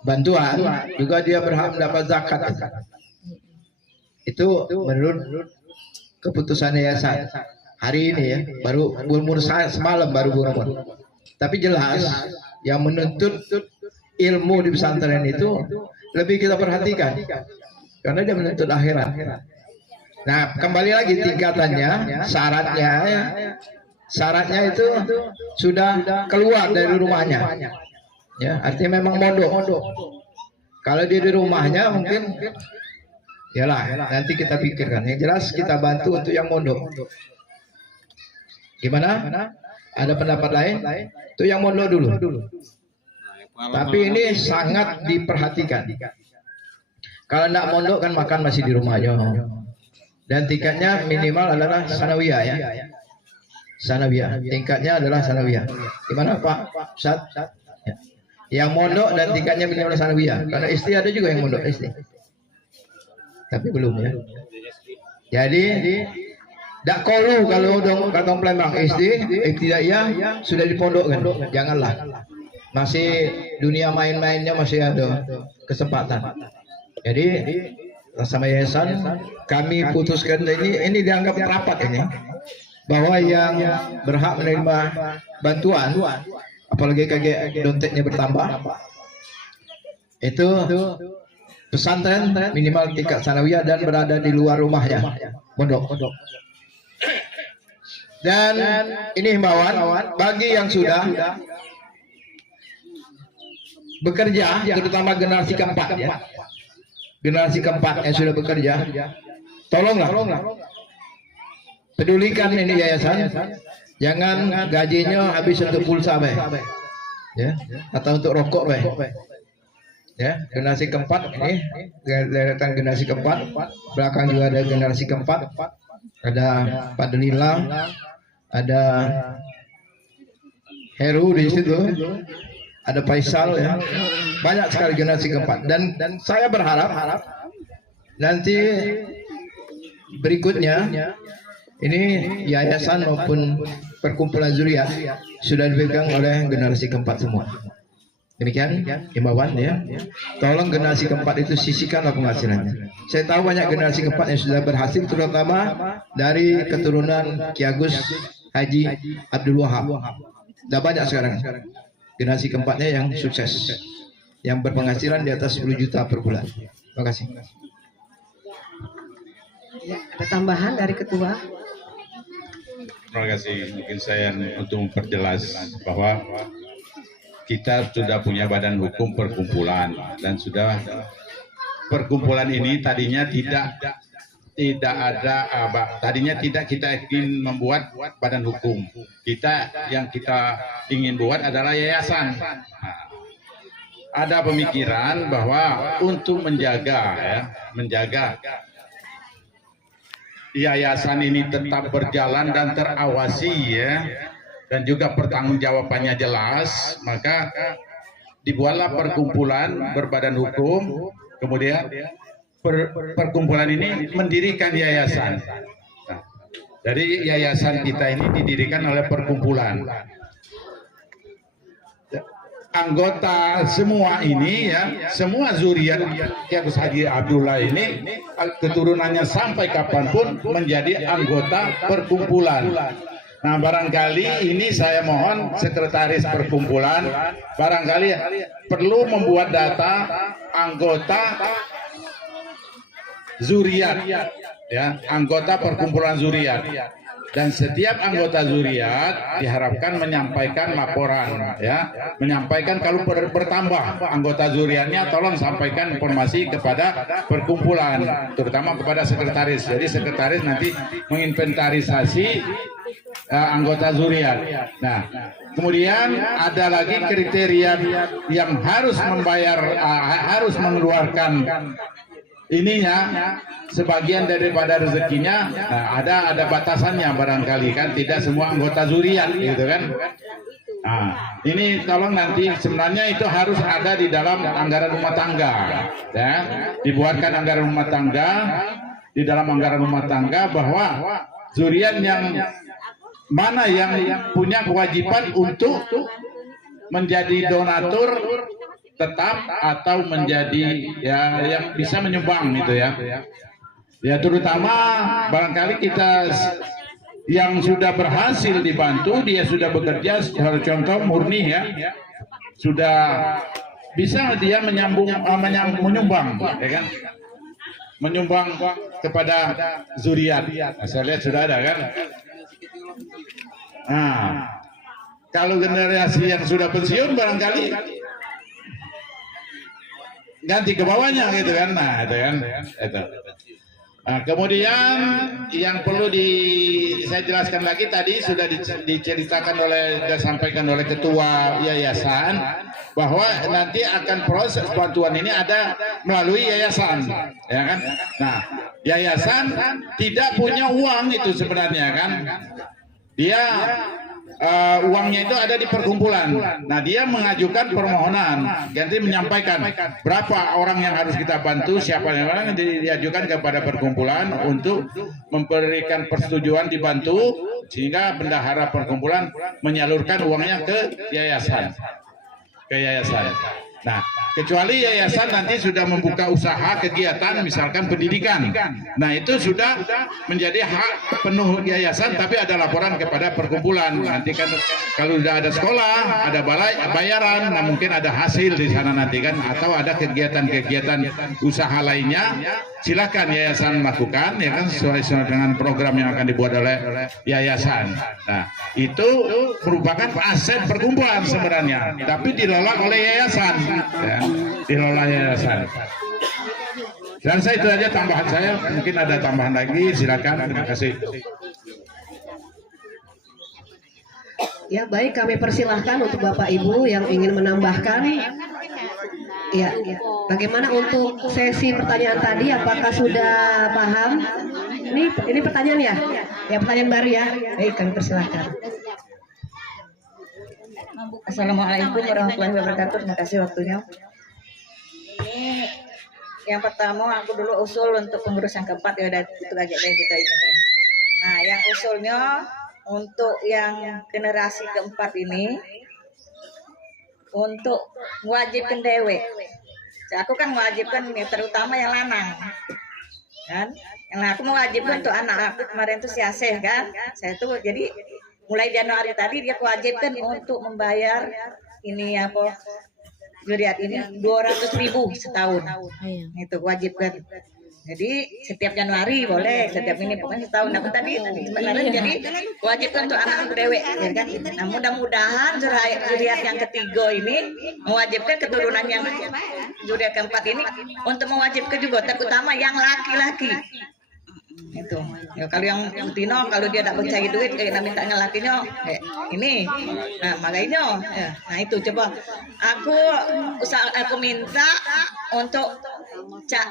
bantuan, juga dia berhak mendapat zakat. Itu menurut keputusan yayasan hari ini ya, baru semalam baru. Tapi jelas yang menuntut ilmu di pesantren itu lebih kita perhatikan karena dia menuntut akhirat. Nah, kembali lagi tingkatannya, syaratnya itu sudah keluar dari rumahnya. Ya, artinya memang mondok. Kalau dia di rumahnya mungkin yalah, nanti kita pikirkan. Yang jelas kita bantu untuk yang mondok. Gimana? Ada pendapat lain? Itu yang mondok dulu. Tapi ini sangat diperhatikan. Kalau tidak mondok kan makan masih di rumahnya. Dan tingkatnya minimal adalah sanawiyah ya. Sanawiyah. Tingkatnya adalah sanawiyah. Gimana Pak Ustaz? Ya. Yang mondok dan tingkatnya minimal sanawiyah. Karena istri ada juga yang mondok istri. Tapi belum ya. Jadi tidak koru kalau kantong Palembang istri tidak ya sudah dipondokkan. Janganlah. Masih dunia main-mainnya masih ada kesempatan. Jadi sama yayasan kami putuskan ini dianggap rapat ini bahwa yang berhak menerima bantuan apalagi KG donteknya bertambah itu pesantren minimal tingkat sanawiyah dan berada di luar rumahnya pondok. Dan ini himbauan bagi yang sudah bekerja, terutama generasi keempat ya. Generasi keempat yang sudah bekerja, tolonglah pedulikan ini yayasan, jangan gajinya habis untuk pulsa ya, atau untuk rokok ya. Generasi keempat ini deretan generasi keempat, belakang juga ada generasi keempat, ada Pak Denila, ada Heru di situ, ada Faisal ya, banyak sekali generasi keempat dan saya berharap nanti berikutnya ini yayasan maupun perkumpulan zuriat sudah dipegang oleh generasi keempat semua. Demikian himbauan ya. Tolong generasi keempat itu sisihkanlah penghasilannya. Saya tahu banyak generasi keempat yang sudah berhasil, terutama dari keturunan Ki Agus Haji Abdul Wahab. Sudah banyak sekarang generasi keempatnya yang sukses, yang berpenghasilan di atas 10 juta per bulan. Terima kasih. Ya, ada tambahan dari ketua. Terima kasih. Mungkin saya untuk memperjelas bahwa kita sudah punya badan hukum perkumpulan dan sudah perkumpulan ini tadinya tidak kita ingin membuat badan hukum. Yang kita ingin buat adalah yayasan. Nah, ada pemikiran bahwa untuk menjaga yayasan ini tetap berjalan dan terawasi ya, dan juga pertanggungjawabannya jelas, maka dibuatlah perkumpulan berbadan hukum, kemudian perkumpulan ini mendirikan yayasan. Nah, dari yayasan kita ini didirikan oleh perkumpulan. Anggota semua ini ya, semua zuriat Ki Agus Haji Abdullah ini keturunannya sampai kapanpun menjadi anggota perkumpulan. Nah, barangkali ini saya mohon sekretaris perkumpulan barangkali perlu membuat data anggota zuriat ya, anggota perkumpulan zuriat, dan setiap anggota zuriat diharapkan menyampaikan laporan ya, menyampaikan kalau bertambah anggota zuriatnya, tolong sampaikan informasi kepada perkumpulan, terutama kepada sekretaris. Jadi sekretaris nanti menginventarisasi anggota zuriat. Nah, kemudian ada lagi kriteria yang harus membayar, harus mengeluarkan ininya sebagian daripada rezekinya. Nah, ada batasannya barangkali kan, tidak semua anggota zuriat gitu kan. Nah, ini tolong nanti sebenarnya itu harus ada di dalam anggaran rumah tangga ya, dibuatkan anggaran rumah tangga, di dalam anggaran rumah tangga bahwa zuriat yang mana yang punya kewajiban untuk menjadi donatur tetap atau menjadi ya yang bisa menyumbang gitu ya. Ya terutama barangkali kita yang sudah berhasil dibantu, dia sudah bekerja secara contoh murni ya, sudah bisa dia menyumbang, ya kan? Menyumbang kepada zuriat. Nah, saya lihat sudah ada kan? Nah, kalau generasi yang sudah pensiun barangkali ganti ke bawahnya gitu kan. Nah, itu kan. Itu. Nah, kemudian yang perlu saya jelaskan lagi tadi sudah diceritakan dan sampaikan oleh ketua yayasan bahwa nanti akan proses bantuan ini ada melalui yayasan, ya kan? Nah, yayasan tidak punya uang itu sebenarnya kan? Dia uangnya itu ada di perkumpulan. Nah, dia mengajukan permohonan, ganti menyampaikan berapa orang yang harus kita bantu, siapa yang diajukan kepada perkumpulan untuk memberikan persetujuan dibantu, sehingga bendahara perkumpulan menyalurkan uangnya ke yayasan. Nah, kecuali yayasan nanti sudah membuka usaha kegiatan misalkan pendidikan. Nah, itu sudah menjadi hak penuh yayasan, tapi ada laporan kepada perkumpulan. Nanti kan kalau sudah ada sekolah, ada bayaran, nah mungkin ada hasil di sana nanti kan, atau ada kegiatan-kegiatan usaha lainnya, silakan yayasan lakukan ya kan, sesuai dengan program yang akan dibuat oleh yayasan. Nah, itu merupakan aset perkumpulan sebenarnya, tapi dikelola oleh yayasan. Ya, dikelola yayasan. Dan saya itu aja tambahan saya, mungkin ada tambahan lagi, silakan. Terima kasih. Ya, baik, kami persilahkan untuk Bapak Ibu yang ingin menambahkan. Ya, bagaimana untuk sesi pertanyaan tadi? Apakah sudah paham? Ini pertanyaan ya? Ya, pertanyaan baru ya. Baik, kami persilahkan. Assalamualaikum warahmatullahi wabarakatuh. Terima kasih waktunya. Ini yang pertama aku dulu usul untuk pengurus yang keempat ya, dari itu aja deh kita ini. Nah, yang usulnya untuk yang generasi keempat ini untuk mewajibkan dewek. Aku kan mewajibkan ini terutama yang lanang, kan? Yang aku mewajibkan untuk anak aku kemarin tuh si Aseh kan. Saya tuh jadi mulai Januari tadi dia kewajibkan untuk membayar ini apa zuriat ini 200.000 setahun. Itu wajibkan. Jadi setiap Januari boleh, setiap ini pokoknya setahun. Aku tadi sebenarnya jadi wajibkan untuk anak dewek, ya kan? Nah, mudah-mudahan zuriat yang ketiga ini mewajibkan keturunan yang zuriat keempat ini untuk mewajibkan juga, terutama yang laki-laki. Itu ya, kalau yang Tino kalau dia tidak percaya duit kita mintanya lakinya ini, nah makanya ya, nah itu coba aku minta untuk cak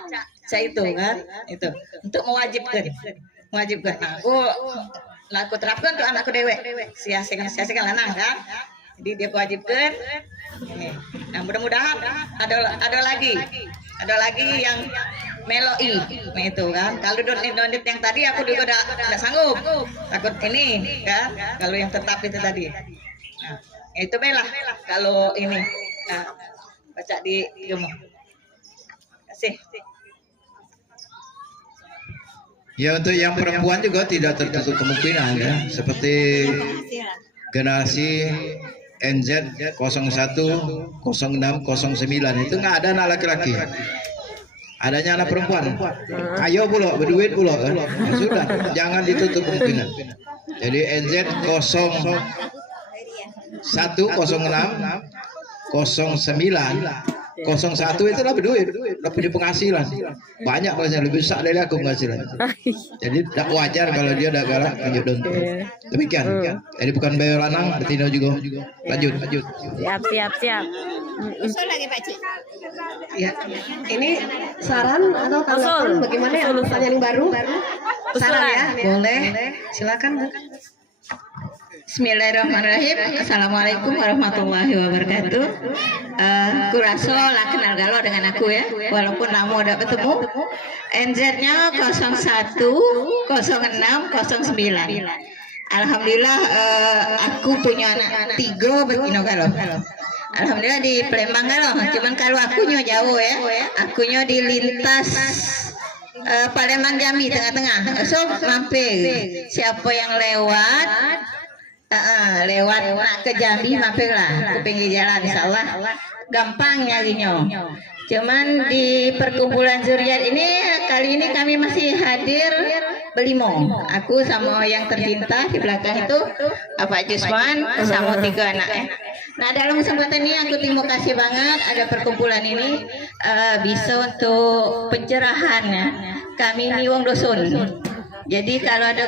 itu kan, itu untuk mewajibkan. Nah, aku terapkan untuk anakku dewek sia-sia lanang kan, jadi dia wajibkan ini. Nah, mudah-mudahan ada lagi yang meloi, nah itu kan. Kalau donit yang tadi aku juga udah sanggup, takut ini kan. Kalau yang tetap itu tadi, nah itu belah. Kalau ini, nah, baca di Jomo. Kasih. Ya, untuk yang perempuan juga tidak tertutup kemungkinan ya, seperti generasi NZ 01, 06, 09 itu nggak ada anak laki-laki. Adanya anak perempuan. Ayo pulau berduit pulau kan. Sudah, jangan ditutup kemungkinan. Jadi NZ 01, 06, 09, 01 itu lah berduit, lah punya penghasilan banyak, maksudnya lebih besar dari aku penghasilan. Jadi tidak wajar kalau dia tidak galak lanjut. Demikian. Jadi bukan bayar lanang, betina juga. Lanjut. Siap. Usul lagi Pak Cik. Ya, ini saran atau tanggapan bagaimana ya pertanyaan yang baru? Saran ya, boleh. Silakan Bu. Bismillahirrahmanirrahim. Assalamualaikum warahmatullahi wabarakatuh. Kuraso lah kenal galau dengan aku ya, walaupun lama udah ketemu. NZ-nya 01, 06, 09. Alhamdulillah aku punya anak 3 betina galau. Alhamdulillah di Palembang galau. Cuman kalau akunya jauh ya, akunya di lintas Palembang Jambi tengah-tengah. So mampir siapa yang lewat lewat nak ke Jambi mampir lah ke pinggir jalan, insyaallah gampang nyarinya. Cuman di perkumpulan zuriat ini kali ini kami masih hadir berlima. Aku sama yang tercinta di belakang itu Pak Jusman sama 3 anak ya. Nah, dalam kesempatan ini aku terima kasih banget ada perkumpulan ini bisa untuk pencerahannya. Kami ini wong dosun. Jadi kalau ada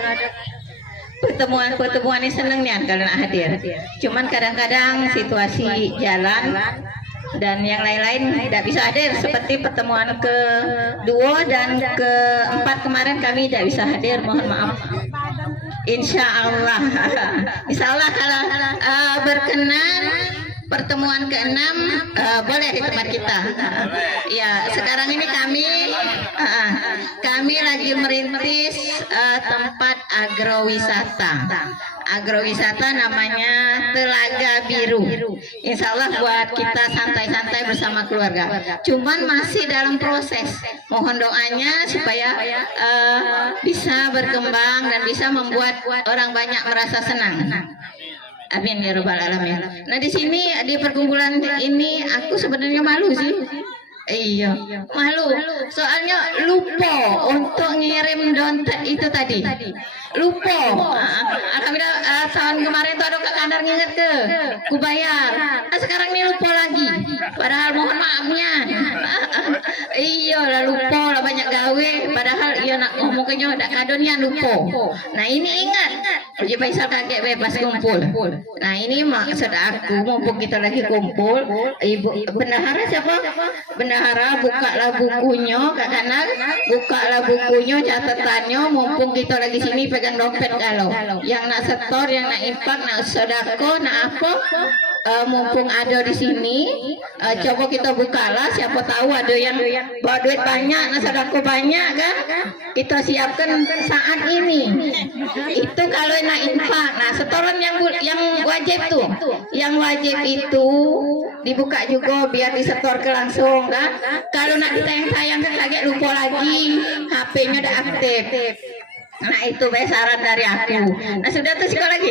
pertemuan ini seneng nih kalau nak hadir. Cuman kadang-kadang situasi jalan dan yang lain-lain tidak bisa hadir, seperti pertemuan ke-2 dan ke-4 kemarin kami tidak bisa hadir, mohon maaf. Insya Allah kalau berkenan pertemuan ke-6 boleh di tempat kita. Ya, sekarang ini kami lagi merintis tempat agrowisata. Agrowisata namanya Telaga Biru. Insya Allah buat kita santai-santai bersama keluarga. Cuman masih dalam proses. Mohon doanya supaya bisa berkembang dan bisa membuat orang banyak merasa senang. Amin ya rabbal alamin. Nah, di sini di perkumpulan ini aku sebenarnya malu sih. Iya, malu. Soalnya lupa untuk ngirim dompet itu tadi. Lupa. Alhamdulillah tahun kemarin tuh ada Kak Kandar nginget ke, ku bayar. Nah, sekarang ini lupa lagi. Padahal mohon maafnya. Iya lah, lupa lah banyak gawe. Padahal iya nak ngomong kenyo dak kadonnya lupa. Nah, ini ingat. Uji Faisal kakek bebas kumpul. Nah, ini maksud aku mumpung kita lagi kumpul. Ibu bendahara siapa? Bendahara bukalah bukunya, Kak Kandar. Bukalah bukunya, catatannya. Mumpung kita lagi sini pegang dompet kalau yang nak setor, yang nak infak, nak sedekah, nak apa, mumpung ada di sini, coba kita bukalah. Siapa tahu ada yang bawa duit banyak, nak sedekah banyak kan? Kita siapkan saat ini. Itu kalau nak infak. Nah, setoran yang wajib tuh, yang wajib itu dibuka juga biar disetor ke langsung kan? Kalau nak ditayang-tayang kan kaget lupa lagi, HP-nya udah aktif. Nah, itu saran dari aku. Nah, sudah tuh sekolah lagi.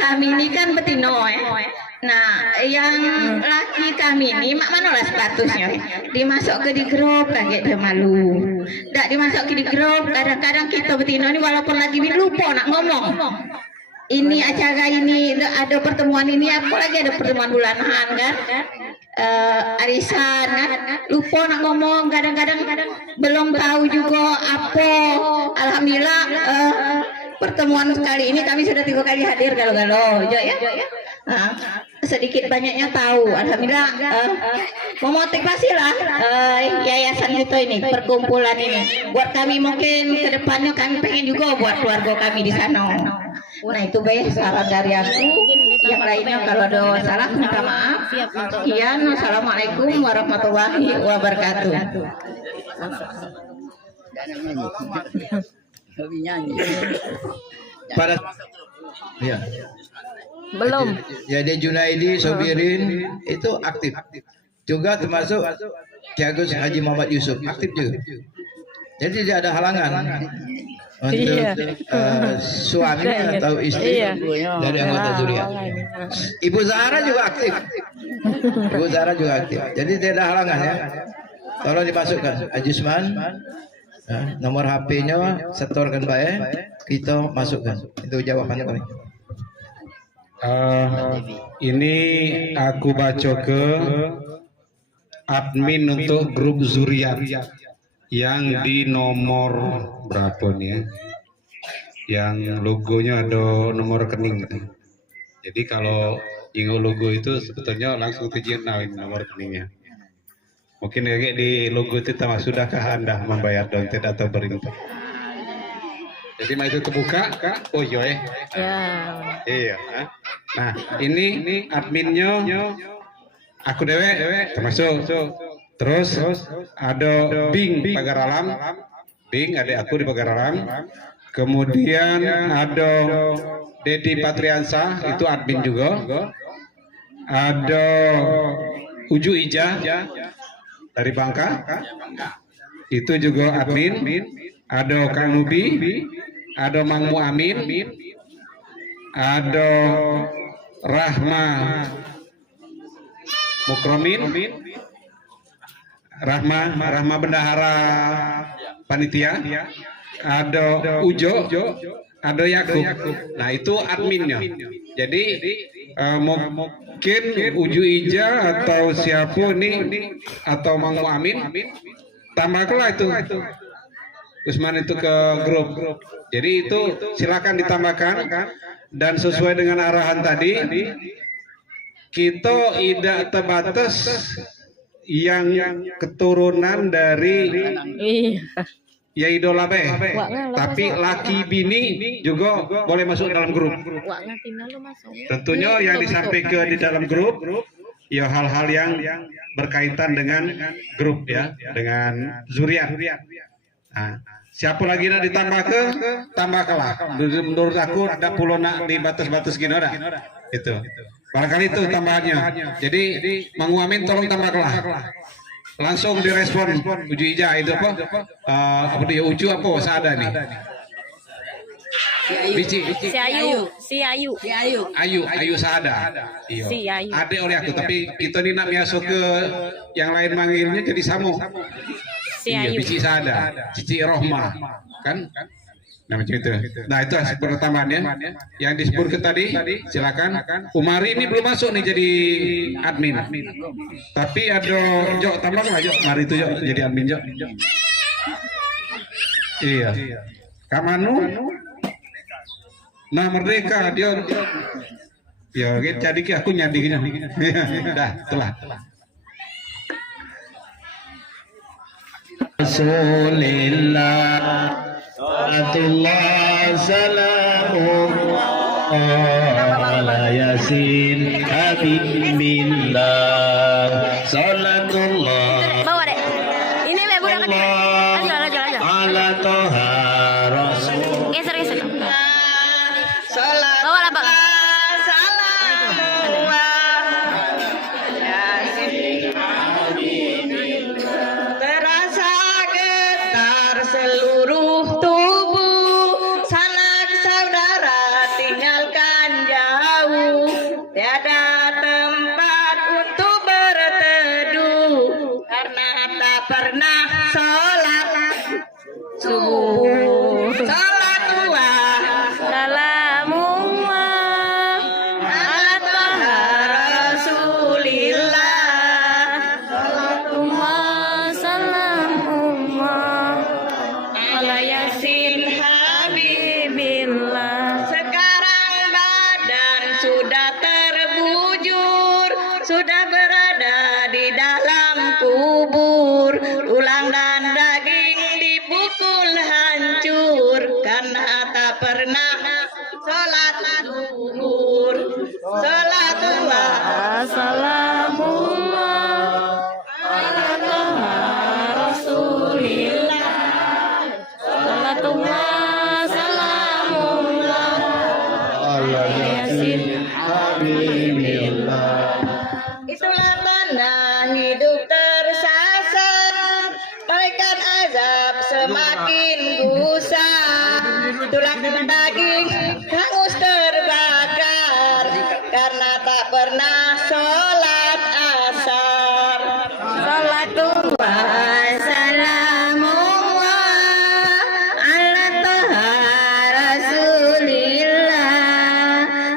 Kami ini kan betino ya. Nah, yang laki kami ini mak mana lah statusnya? Dimasuk ke di grup kaget dia malu. Tidak dimasuk ke di grup. Kadang-kadang kita betino ini walaupun lagi lupa nak ngomong. Ini acara ini ada pertemuan ini, aku lagi ada pertemuan bulanan kan? Arisan kan? Lupa nak ngomong, kadang-kadang belum tahu juga apa. Alhamdulillah pertemuan kali ini kami sudah 3 kali hadir galau-galau ya. Sedikit banyaknya tahu. Alhamdulillah memotivasi lah yayasan kita ini, perkumpulan ini. Buat kami mungkin kedepannya kami pengen juga buat keluarga kami di sana. Nah, itu saran dari aku. Yang lainnya kalau ada salah minta maaf. Sekian, assalamualaikum warahmatullahi wabarakatuh. Pada ya. Belum. Jadi Junaidi, Sobirin itu aktif. Juga termasuk Ki Agus Haji Muhammad Yusuf aktif juga. Jadi tidak ada halangan untuk suami atau istri dari anggota zuriat. Ibu Zahra juga aktif. Ibu Zahra juga aktif. Jadi tidak ada halangan ya. Tolong dimasukkan. Ajusman, nomor HP-nya setorkan baik, kita masukkan. Itu jawabannya kami. Ini aku baca ke admin untuk grup zuriat yang di nomor berapa nih ya? Yang logonya ada nomor rekening. Jadi kalau ingin logo itu sebetulnya langsung dikenalin nomor rekeningnya. Mungkin kayak di logo itu sudahkah Anda membayar dompet atau berinfak? Jadi mah itu kebuka kak? Oh iya iya. Nah ini adminnya aku dewe termasuk. Terus ada Bing Pagaralam, Bing adik aku di Pagaralam. Kemudian ada Dedi Patriansa, itu admin juga. Ada Uju Ija dari Bangka, itu juga admin. Ada Kang Nubi, ada Mang Muamin, ada Rahma Mukromin, Rahma bendahara panitia, ada Ujo, ada Yakub. Nah itu adminnya. Jadi mungkin Uju Ija atau siapa nih atau Mang Amin tambahkanlah itu Usman itu ke grup. Jadi itu silakan ditambahkan dan sesuai dengan arahan tadi kita tidak terbatas yang keturunan dari ya idola tapi laki bini juga boleh masuk dalam grup. Tentunya yang disampaikan di dalam grup ya hal-hal yang berkaitan dengan grup ya, dengan zuriat. Nah, siapa lagi nak ditambah tambahkanlah. Menurut aku tidak perlu nak di batas-batas gini dah. Itu. Barangkali itu tambahannya. Jadi Mang Amin tolong tambahkanlah. Langsung direspon Uju Ija itu apa? Apa dia Uju apa ada nih? Bici. Ayu Saada. Iya. Ada oleh aku tapi kita ini nak masuk ke yang lain manggilnya jadi Samo. Iya, Bici Saada, Cici Rohma, kan? Nah macam itu. Nah itu pertambahannya. Yang disebutkan tadi, silakan. Umari ini belum masuk nih jadi admin. Tapi ada Jok tambah nggak Jok? Mari itu Jok jadi admin Jok. Iya. Kak Manu. Nah Merdeka dia. Ya jadi aku nyadinya. Dah, telah. Rasulillah Salatullah Salamullah Ala Yasin Habibillah Salatullah Bawa dek. Ini Mbak Budak aja. Aja. Ala Toha Rasul. Geser. Salat. Bawa lah Bang. Terasa getar seluruh tubuh, sanak saudara tinggalkan jauh, tiada tempat untuk berteduh karena tak pernah sholat subuh. Salatullah Salamullah ala Taha Rasulillah. Salamullah ala Yasin Habibillah. Sekarang badan sudah terbujur, sudah berada di dalam kubur, tulang dan daging dipukul hancur karena tak pernah sholat zuhur. Salatullah Salamullah ala Taha Rasulillah. Salatullah salamullah ala Yasin Habibillah. itulah tanda hidup tersasar, malaikat azab semakin gusar, tulang dan daging hangus terbakar karena tak pernah sholat asar. Salatullah salamullah ala Taha Rasulillah.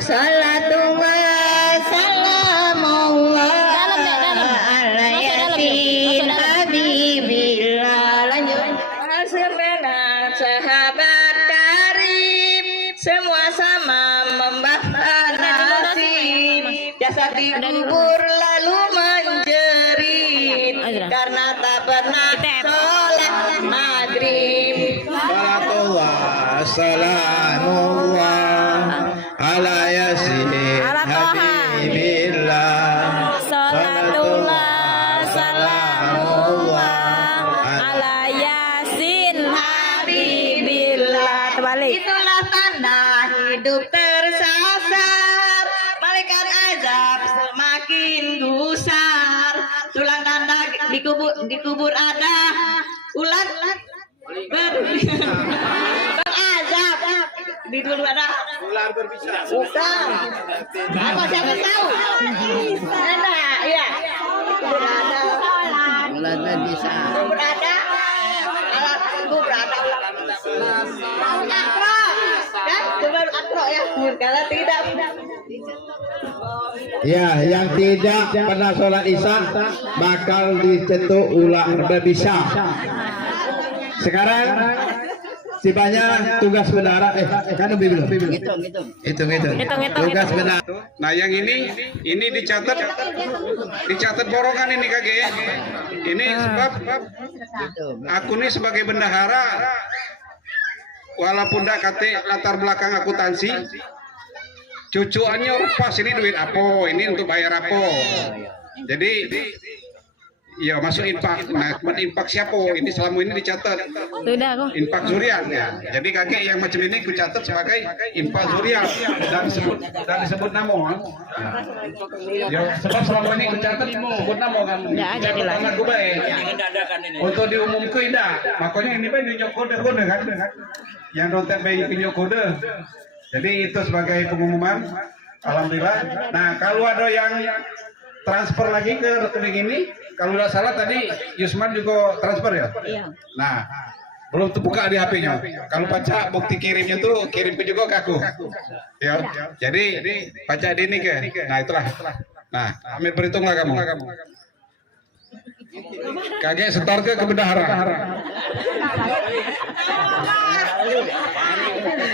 Salatullah salamullah ala Yasin Habibillah. Lanjut. Sebenarnya sahabat karib semua sama membahas nasib, jasad dikubur lalu menjerit karena tak pernah sholat maghrib. Salatullah Salamullah Ala Yasin Habibillah. Salatullah salamullah ala Yasin Habibillah. Terbalik. Itulah tanda hidup tersasar, malaikat azab semakin gusar, tulang dan daging dikubur ada ulat berazab di dulu ada ular berbisa. Bukan. Apa siapa tahu? Ada, ya. Berada. Ular berbisa. Berada. Alat itu berada ular berbisa. Akro. Kan? Coba akro ya. Kalau tidak. Ya, yang tidak pernah sholat isya bakal dicetuk ular berbisa. Sekarang tibanya tugas bendara kan belum hitung tugas bendara. Nah yang ini dicatat borongan ini kakek ya. Ini sebab aku nih sebagai bendahara walaupun dak kate latar belakang akuntansi, cucuannya pas ini duit apa, ini untuk bayar apa. Jadi ya masuk infak. Nah, infak siapa? Ini selama ini dicatat. Sudah aku. Infak Zuriat ya. Jadi kakek yang macam ini ku catat sebagai infak Zuriat dan disebut nama. Ya, sebab selama ini ku catat sebut nama kan. Ya, jadilah. Aku baik. Untuk diumumkan tidak. Makanya ini kan tunjuk kode kan. Yang dompet bayi tunjuk kode. Jadi itu sebagai pengumuman. Alhamdulillah. Nah, kalau ada yang transfer lagi ke rekening ini, kalau tidak salah tadi Yusman juga transfer ya? Iya. Nah, belum terbuka di HP-nya. Kalau baca bukti kirimnya tuh kirim juga ke aku. Ya. Jadi baca di ini ke. Nah, itulah. Nah, ambil perhitunglah kamu. Kakek setor ke bendahara.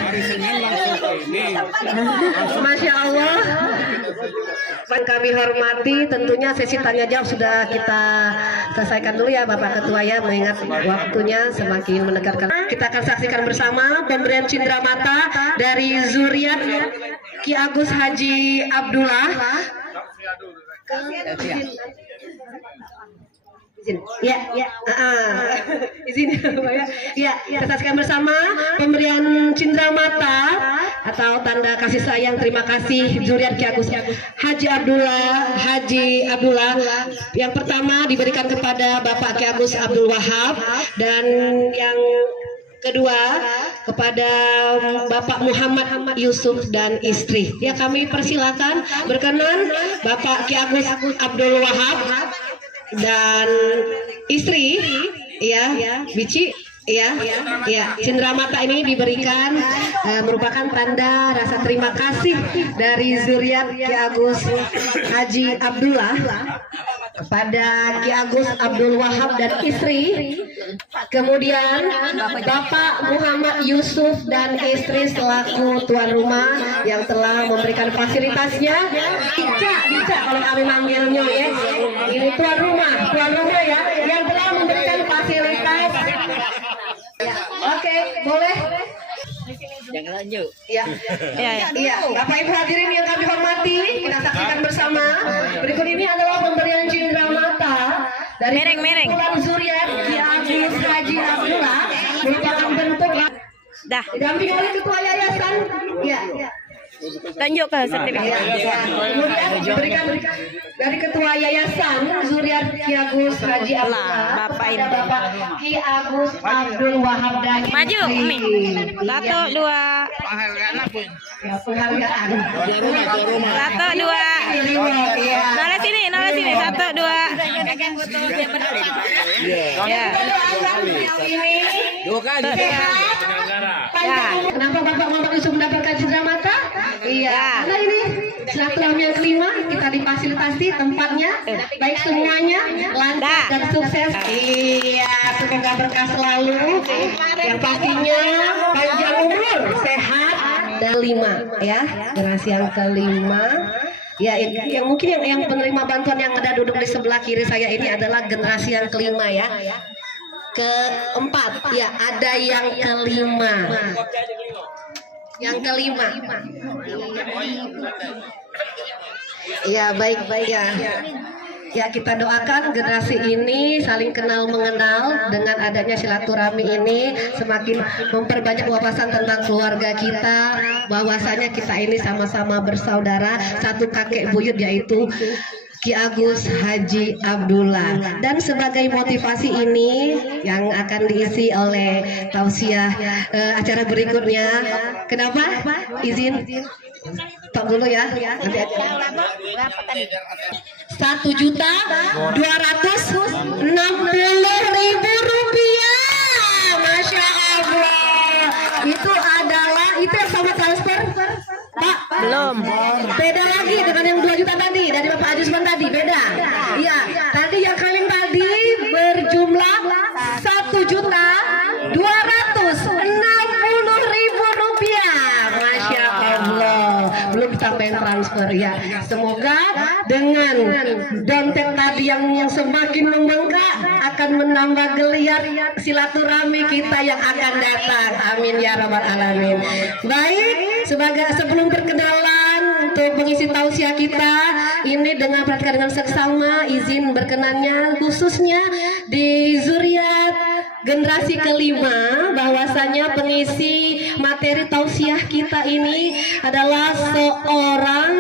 Hari Senin langsung ini. Masya Allah. Yang kami hormati, tentunya sesi tanya jawab sudah kita selesaikan dulu ya Bapak Ketua ya, mengingat waktunya semakin mendekatkan. Kita akan saksikan bersama pemberian cindera mata dari Zuriat Ki Agus Haji Abdullah. Izin. Ya, izin ya, kita saksikan bersama pemberian cindera mata atau tanda kasih sayang terima kasih Zuriat Ki Agus Haji Abdullah. Yang pertama diberikan kepada Bapak Ki Agus Abdul Wahab dan yang kedua kepada Bapak Muhammad Yusuf dan istri. Ya, kami persilakan berkenan Bapak Ki Agus Abdul Wahab dan istri ya Bici ya cindera mata ini diberikan merupakan tanda rasa terima kasih dari Zuriat Ki Agus Haji Abdullah kepada Ki Agus Abdul Wahab dan istri. Kemudian Bapak Muhammad Yusuf dan istri selaku tuan rumah yang telah memberikan fasilitasnya. Bisa kalau kami manggilnya ya. Ini tuan rumah ya yang telah memberikan fasilitas. Oke, boleh. Jangan lanjut. Iya. Bapak Ibu hadirin yang kami hormati, kita saksikan bersama. Berikut ini adalah pemberian cindera mata dari Tuan Zuriat Ki Agus Haji Abdullah, merupakan bentuk Dah. didampingi oleh Ketua Yayasan. Tunjuk ke sertifikat. Kemudian diberikan dari Ketua Yayasan Zuriat Ki Agus Haji Abdullah, Bapak ini. Bapak Ki Agus Abdul Wahab dan Maju, Umi. 1, 2. Ya, penghargaan. 1, 2. Noleh sini. 1, 2. Ya. Ini Dua kali. Kenapa Bapak Muhammad Yusuf mendapatkan cindera mata? Iya, karena ini silaturahmi yang kelima, kita difasilitasi tempatnya, baik semuanya lancar dan sukses. Iya, semoga berkah selalu. Yang pastinya panjang umur, sehat dan 5 ya, generasi yang kelima. Ya, yang mungkin yang penerima bantuan yang ada duduk di sebelah kiri saya ini adalah generasi yang kelima ya. Keempat, ya ada yang kelima. Yang kelima. Ya, baik ya. Ya, kita doakan generasi ini saling kenal mengenal. Dengan adanya silaturahmi ini semakin memperbanyak wawasan tentang keluarga kita, bahwasanya kita ini sama-sama bersaudara, satu kakek buyut, yaitu Ki Agus Haji Abdullah. Dan sebagai motivasi ini yang akan diisi oleh tausiah acara berikutnya. Kenapa? Izin stop dulu ya. Nanti 1.260.000 rupiah. Masya Allah. Itu adalah itu yang sama transfer. Pak, Belum. beda lagi dengan yang 2 juta tadi dari Bapak Ajusman tadi, beda. Iya, tadi yang kalian tadi berjumlah 1.260.000 rupiah. Masya Allah, belum ditambahin transfer ya. Semoga dengan dontek tadi yang semakin membengkak akan menambah geliat silaturahmi kita yang akan datang. Amin ya rabbal alamin. Baik, sebelum perkenalan untuk mengisi tausiah kita ini dengan perhatikan dengan seksama, izin berkenannya khususnya di zuriat generasi kelima, bahwasanya pengisi materi tausiah kita ini adalah seorang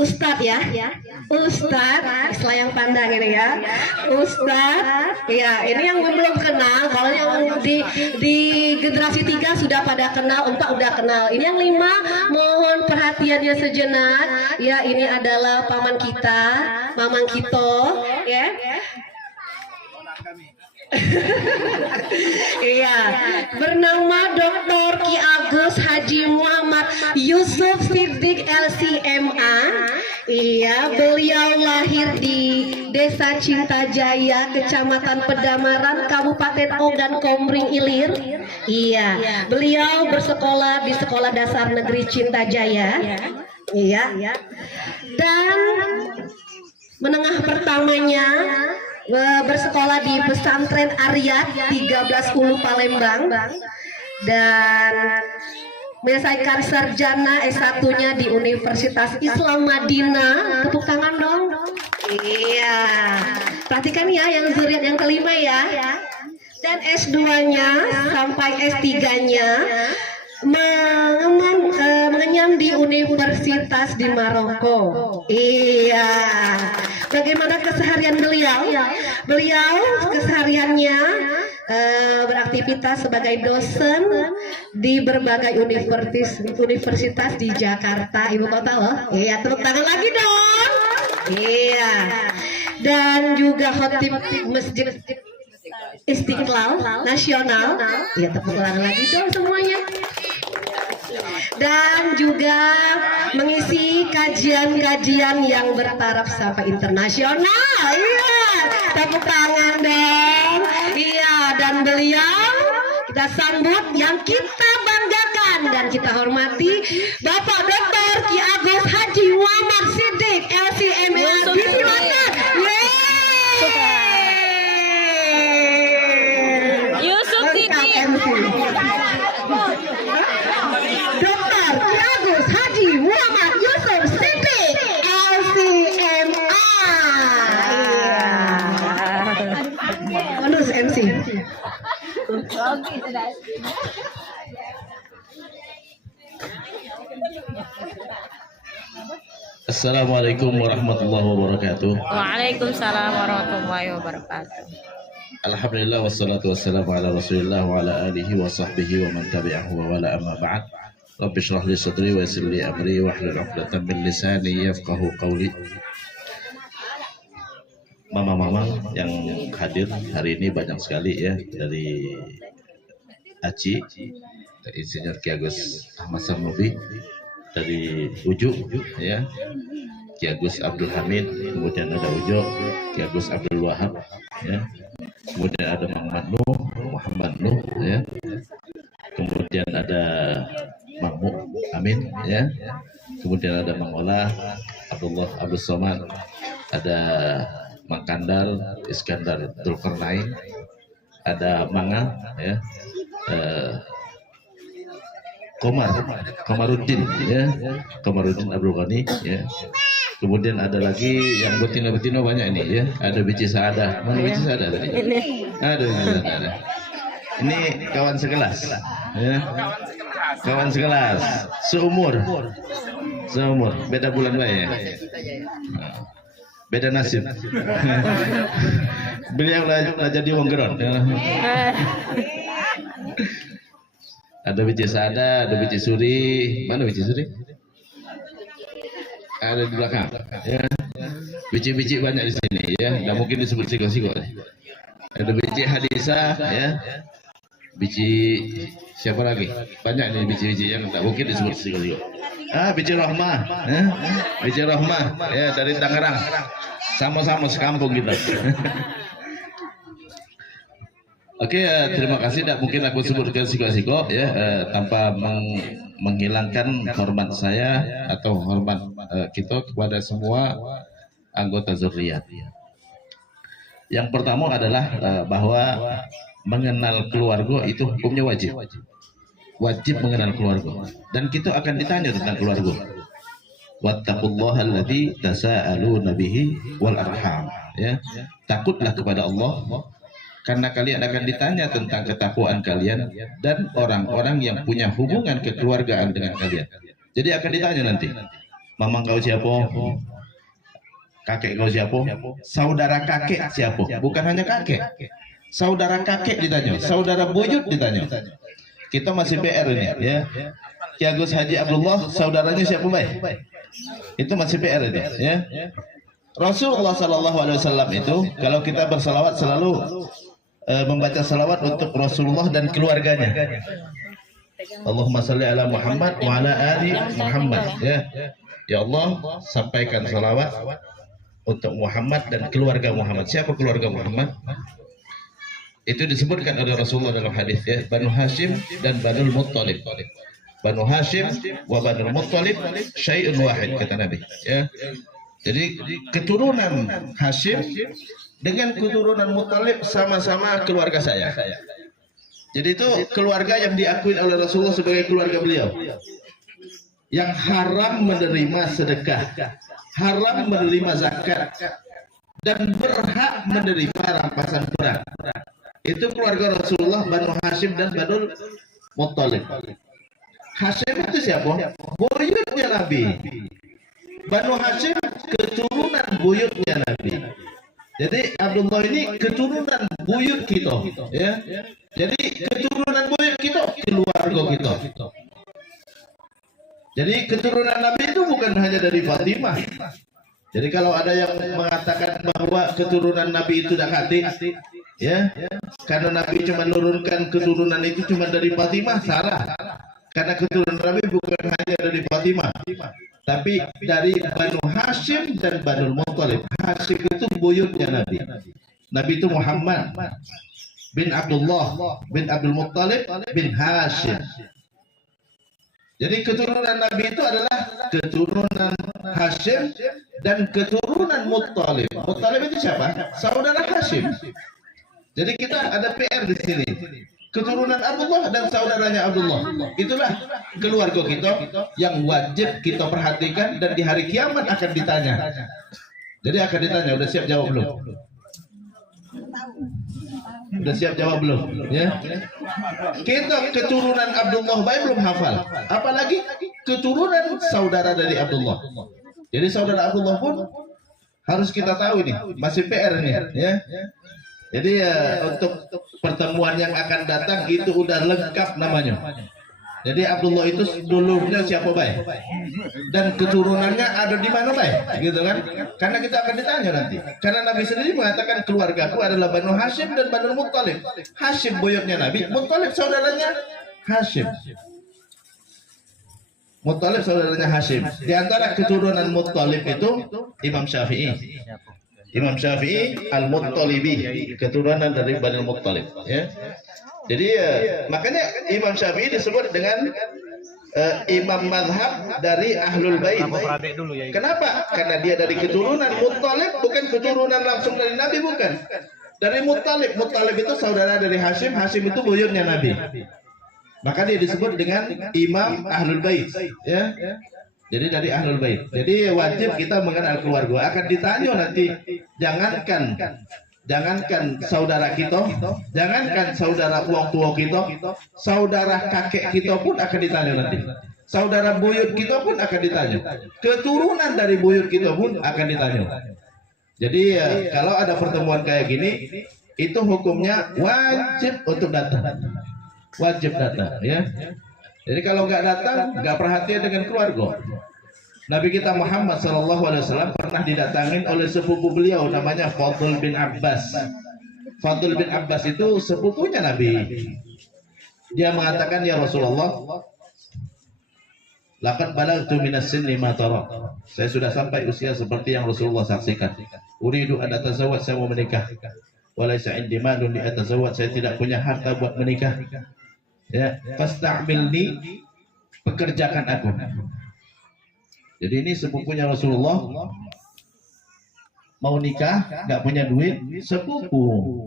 Ustadz ya, Ustadz, istilah yang pandang ini ya, Ustadz, ya ini yang belum kenal, kalau yang di generasi 3 sudah pada kenal, 4 udah kenal, ini yang 5 mohon perhatiannya sejenak, ya ini adalah paman kita, mamang kita, ya. Iya, bernama Dr. Ki Agus Haji Muhammad Yusuf Siddiq LCMA. Iya, beliau lahir di Desa Cintajaya, Kecamatan Pedamaran, Kabupaten Ogan Komering Ilir. Iya, beliau bersekolah di Sekolah Dasar Negeri Cintajaya. Iya, dan menengah pertamanya bersekolah di Pesantren Aryat 1310 Palembang dan menyelesaikan sarjana S1-nya di Universitas Islam Madinah. Tepuk tangan dong. Iya. Perhatikan ya yang zuriat yang kelima ya. Dan S2-nya sampai S3-nya mengenyam di universitas di Maroko. Iya. Bagaimana keseharian beliau? Beliau kesehariannya beraktivitas sebagai dosen di berbagai universitas di Jakarta, ibu kota loh. Iya, tepuk tangan lagi dong. Iya. Dan juga khotib Masjid Istiqlal Nasional. Iya, tepuk tangan lagi dong semuanya. Dan juga mengisi kajian-kajian yang bertaraf sampai internasional. Iya, tepuk tangan dong. Iya, dan beliau kita sambut yang kita banggakan dan kita hormati Bapak Dr. Ki Agus Haji Muhammad Siddiq LCMA. Silakan. Yusuf Siddiq. Dr. Ki Agus Haji Muhammad Yusuf Siddiq LCMA. Bonus MC. Assalamualaikum warahmatullahi wabarakatuh. Waalaikumsalam warahmatullahi wabarakatuh. Alhamdulillah wassalatu wassalamu ala Rasulillah wa ala alihi wa sahbihi wa man tabi'ahu wa wala amma ba'd. Rabbi shrah li sadri wa yassir li amri wa hlul 'uqdatam min lisani yafqahu qawli. Mama-mama yang hadir hari ini banyak sekali ya, dari Aci, dari Insinyur Ki Agus Ahmad Sarmubi, dari Uju ya, Ki Agus Abdul Hamid, kemudian ada Ujo, Ki Agus Abdul Wahab ya, kemudian ada Muhammad Nuh ya, kemudian ada Mahmud Amin ya, kemudian ada Mang Olah, Abdullah Abdul Somad, ada Mang Kandar Iskandar Dzulkarnain, ada Manga ya, Komaruddin ya, Komaruddin Abdul Ghani ya. Kemudian ada lagi yang betina-betina banyak ini ya. Ada Bici Saadah. Mana Bici Saadah tadi? Aduh, ada. Ini kawan sekelas ya. Kawan sekelas, seumur. Beda bulan bae ya. beda nasib. Beliau lah jadi wong geron. Ada biji sada, ada biji suri. Mana biji suri? Ada di belakang. Ya. Biji-biji banyak di sini ya. Nggak mungkin disebut siko-siko. Ada biji hadisah ya. Biji siapa lagi? Banyak nih biji-biji yang nggak mungkin disebut siko-siko. Biji rahmah. Ya. Biji rahmah ya dari Tangerang. Sama-sama sekampung kita. Oke, terima kasih. Tidak mungkin aku sebutkan siko-siko ya tanpa menghilangkan hormat saya atau hormat kita kepada semua anggota zuriat. Yang pertama adalah bahwa mengenal keluarga itu hukumnya wajib. Wajib mengenal keluarga. Dan kita akan ditanya tentang keluarga. Wattaqullaha alladzi tasaaluna bihi wal arham. Ya. Takutlah kepada Allah karena kalian akan ditanya tentang ketakwaan kalian dan orang-orang yang punya hubungan kekeluargaan dengan kalian. Jadi akan ditanya nanti, mamang kau siapa? Kakek kau siapa? Saudara kakek siapa? Bukan hanya kakek. Saudara kakek ditanya, saudara buyut ditanya. Kita masih PR ini ya. Ki Agus Haji Abdullah, saudaranya siapa baik? Itu masih PR ini ya. Rasulullah SAW itu kalau kita bersalawat selalu membaca salawat untuk Rasulullah dan keluarganya. Allahumma salli ala Muhammad wa ala ali Muhammad ya. Ya Allah, sampaikan salawat untuk Muhammad dan keluarga Muhammad. Siapa keluarga Muhammad? Itu disebutkan oleh Rasulullah dalam hadis ya, Banu Hashim dan Banu Muttalib. Banu Hashim wa Banu Muttalib syai'un wahid kata Nabi ya. Jadi keturunan Hashim dengan keturunan Muttalib sama-sama keluarga saya. Jadi itu keluarga yang diakui oleh Rasulullah sebagai keluarga beliau. Yang haram menerima sedekah, haram menerima zakat, dan berhak menerima rampasan perang. Itu keluarga Rasulullah, Banu Hashim dan Banu Muttalib. Hashim itu siapa? Buyutnya Nabi. Banu Hashim keturunan buyutnya Nabi. Jadi Abdullah ini keturunan buyut kita, ya. Jadi keturunan buyut kita keluarga kita. Jadi keturunan Nabi itu bukan hanya dari Fatimah. Jadi kalau ada yang mengatakan bahwa keturunan Nabi itu tidak hati, ya, karena Nabi cuma menurunkan keturunan itu cuma dari Fatimah, salah. Karena keturunan Nabi bukan hanya dari Fatimah, tapi dari Banu Hashim dan Banu Muttalib. Hashim itu buyutnya Nabi. Nabi itu Muhammad bin Abdullah bin Abdul Muttalib bin Hashim. Jadi keturunan Nabi itu adalah keturunan Hashim dan keturunan Muttalib. Muttalib itu siapa? Saudara Hashim. Jadi kita ada PR di sini. Keturunan Abdullah dan saudaranya Abdullah. Itulah keluarga kita yang wajib kita perhatikan dan di hari kiamat akan ditanya. Jadi akan ditanya, udah siap jawab belum? Udah siap jawab belum? Ya. Kita keturunan Abdullah baik belum hafal. Apalagi keturunan saudara dari Abdullah. Jadi saudara Abdullah pun harus kita tahu ini, masih PR ini, ya. Jadi untuk pertemuan yang akan datang itu udah lengkap namanya. Jadi Abdullah itu dulunya siapa baik dan keturunannya ada di mana baik, gitu kan? Karena kita akan ditanya nanti. Karena Nabi sendiri mengatakan keluargaku adalah Banu Hashim dan Banu Muttalib. Hashim buyutnya Nabi, Muttalib saudaranya Hashim. Muttalib saudaranya Hashim. Di antara keturunan Muttalib itu Imam Syafi'i. Imam Syafi'i Al-Muttalibi, keturunan dari Banu Muttalib, ya. Jadi makanya Imam Syafi'i disebut dengan imam mazhab dari Ahlul Bait. Kenapa? Karena dia dari keturunan Muttalib, bukan keturunan langsung dari Nabi, bukan. Dari Muttalib. Muttalib itu saudara dari Hashim, Hashim itu buyutnya Nabi. Maka dia disebut dengan imam Ahlul Bait, ya. Jadi dari Ahlul Bait. Jadi wajib kita mengenal keluarga. Akan ditanya nanti, jangankan saudara kita, jangankan saudara uang tua kita, saudara kakek kita pun akan ditanya nanti. Saudara buyut kita pun akan ditanya. Keturunan dari buyut kita pun akan ditanya. Jadi kalau ada pertemuan kayak gini, itu hukumnya wajib untuk datang, wajib datang, ya. Jadi kalau nggak datang, nggak perhatian dengan keluarga. Nabi kita Muhammad SAW pernah didatangin oleh sepupu beliau namanya Fadl bin Abbas. Fadl bin Abbas itu sepupunya Nabi. Dia mengatakan, ya Rasulullah, laqad balagtu minas sinni ma tara. Saya sudah sampai usia seperti yang Rasulullah saksikan. Uridu an atazawwaj, saya mau menikah. Walaysa indi malun li atazawwaj, saya tidak punya harta buat menikah. Ya, fasta'milni, pekerjakan aku. Jadi ini sepupunya Rasulullah mau nikah, nggak punya duit, sepupu.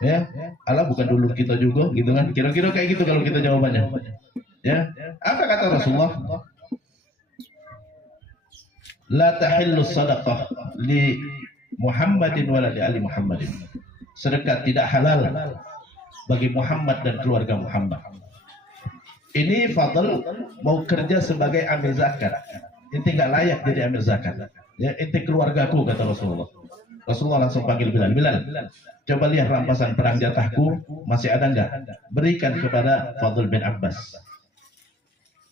Ya, Allah bukan dulu kita juga, gitu kan? Kira-kira kayak gitu kalau kita jawabannya. Ya, apa kata Rasulullah? La tahillu sadaqah li Muhammadin wala li ali Muhammadin. Sedekah tidak halal bagi Muhammad dan keluarga Muhammad. Ini Fadl mau kerja sebagai amil zakat. Inti nggak layak jadi amil zakat. Ya, inti keluargaku, kata Rasulullah. Rasulullah langsung panggil Bilal. Bilal, coba lihat rampasan perang jatahku, masih ada nggak? Berikan kepada Fadl bin Abbas.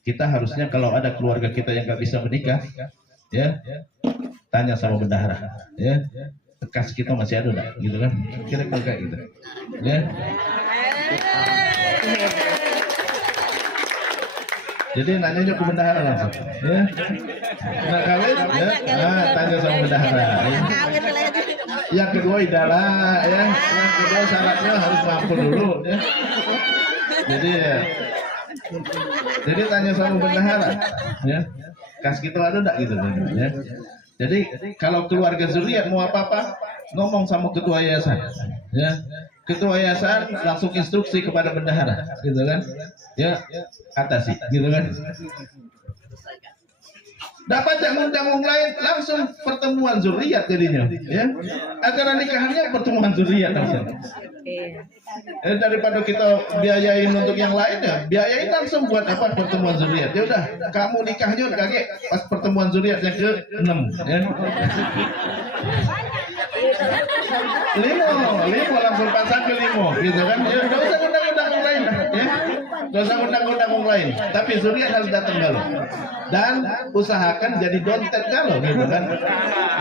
Kita harusnya kalau ada keluarga kita yang nggak bisa menikah, ya, tanya sama bendahara, ya, kas kita masih ada nggak, gitu kan? Kira-kira kayak gitu, ya. Jadi nanya ke bendahara langsung, ya. Nak kawin, ya, tanya sama bendahara. Ya. Yang kedua idalah, ya. Yang kedua syaratnya harus mampu dulu, ya. Jadi tanya sama bendahara, ya. Kas kita ada enggak gitu, ya. Jadi kalau keluarga zuriat mau apa-apa, ngomong sama ketua yayasan, ya. Ketua yayasan langsung instruksi kepada bendahara, gitu kan? Ya, atasi, gitu kan? Dapat jamu-jamu lain langsung pertemuan zuriat jadinya, ya. Acara nikahannya pertemuan zuriat langsung. Daripada kita biayain untuk yang lain, ya biayain langsung buat apa pertemuan zuriat. Ya udah, kamu nikahnya kaget pas pertemuan zuriat yang ke-6, ya. Limo langsung pasang ke limo, gitu kan? Ya nggak usah undang-undang yang lain, ya. Nggak usah undang-undang yang lain. Tapi zuriat harus datang dulu. Dan usahakan jadi dontet galau, gitu kan?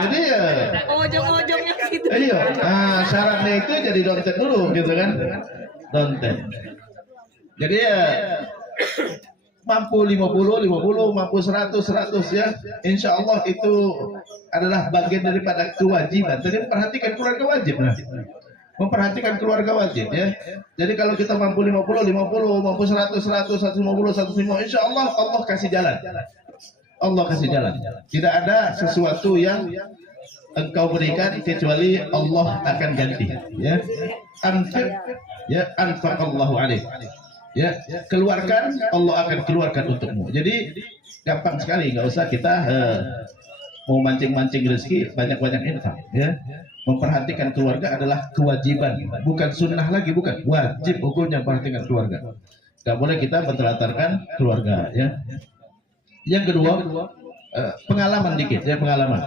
Jadi ya Ujung-ujungnya gitu. iya, nah syaratnya itu jadi dontet dulu, gitu kan? Dontet. Jadi ya mampu 50, mampu 100 ya. Insya Allah itu adalah bagian daripada kewajiban. Jadi memperhatikan keluarga wajib, nah. Memperhatikan keluarga wajib, ya. Jadi kalau kita mampu 50, mampu 100, 150, 150, insya Allah Allah kasih jalan. Allah kasih jalan. Tidak ada sesuatu yang engkau berikan kecuali Allah akan ganti, ya. Anfiq, ya, anfaqallahu alaih. Ya, keluarkan, Allah akan keluarkan untukmu. Jadi gampang sekali, nggak usah kita mau mancing-mancing rezeki, banyak-banyak infak, ya. Memperhatikan keluarga adalah kewajiban, bukan sunnah lagi, bukan wajib hukumnya memperhatikan keluarga. Nggak boleh kita menterlantarkan keluarga, ya. Yang kedua, pengalaman dikit, ya, pengalaman.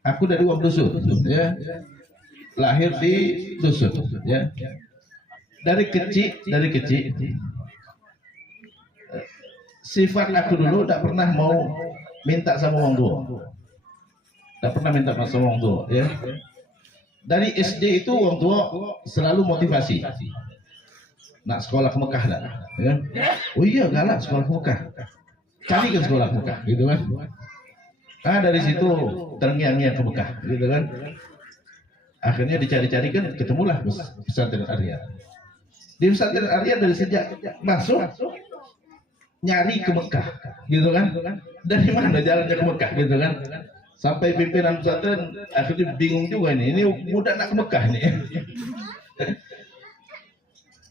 Aku dari Wong Dusun, ya. Lahir di dusun, ya. Dari kecil sifat aku dulu tidak pernah mau minta sama orang tua, tidak pernah minta sama orang tua, ya. Dari SD itu orang tua selalu motivasi, nak sekolah ke Mekah dah, ya. Oh iya, galak sekolah ke Mekah, cari ke sekolah ke Mekah, gitu kan. Nah dari situ terngiang-ngiang ke Mekah, gitu kan. Akhirnya dicari-cari kan ketemulah pesantren Arya. Di pesantren Arya dari sejak masuk nyari ke Mekah, gitu kan? Dari mana jalannya ke Mekah, gitu kan? Sampai pimpinan pesantren akhirnya bingung juga ini mudah nak ke Mekah nih.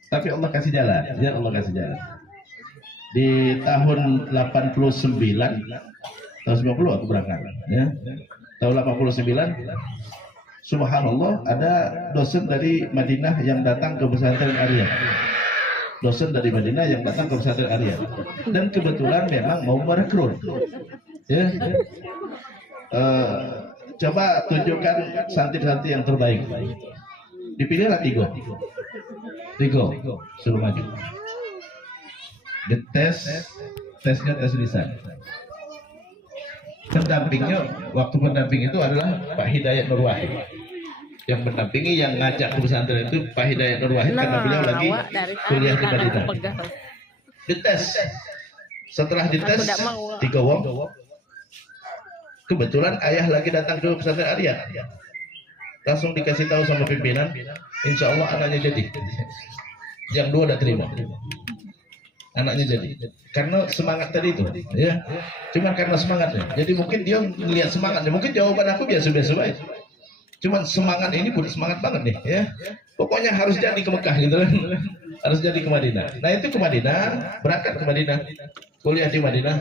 Tapi Allah kasih jalan, ya Allah kasih jalan. Di tahun 89, tahun 90 aku berangkat, ya. Tahun 89. Subhanallah, ada dosen dari Madinah yang datang ke pesantren Arya. Dosen dari Madinah yang datang ke pesantren Arya. Dan kebetulan memang mau merekrut. Ya. Coba tunjukkan santri-santri yang terbaik. Dipilihlah Tigo, suruh maju. Tesnya tes lisan. Pendampingnya, waktu pendamping itu adalah Pak Hidayat Nur Wahid. Yang mendampingi, yang ngajak ke pesantren itu Pak Hidayat Nur Wahid, karena beliau lagi kuliah di Madinah. Dites. Setelah dites, 3 wong. Kebetulan ayah lagi datang ke pesantren Arya. Langsung dikasih tahu sama pimpinan, insya Allah anaknya jadi. Yang 2 udah terima. Anaknya jadi. Karena semangat tadi itu, ya. Cuman karena semangatnya. Jadi mungkin dia melihat semangatnya. Mungkin jawaban aku biasa-biasa baik. Cuman semangat ini bukan semangat banget nih, ya. Pokoknya harus jadi ke Mekah gitu kan. Harus jadi ke Madinah. Nah itu ke Madinah, berangkat ke Madinah, kuliah di Madinah,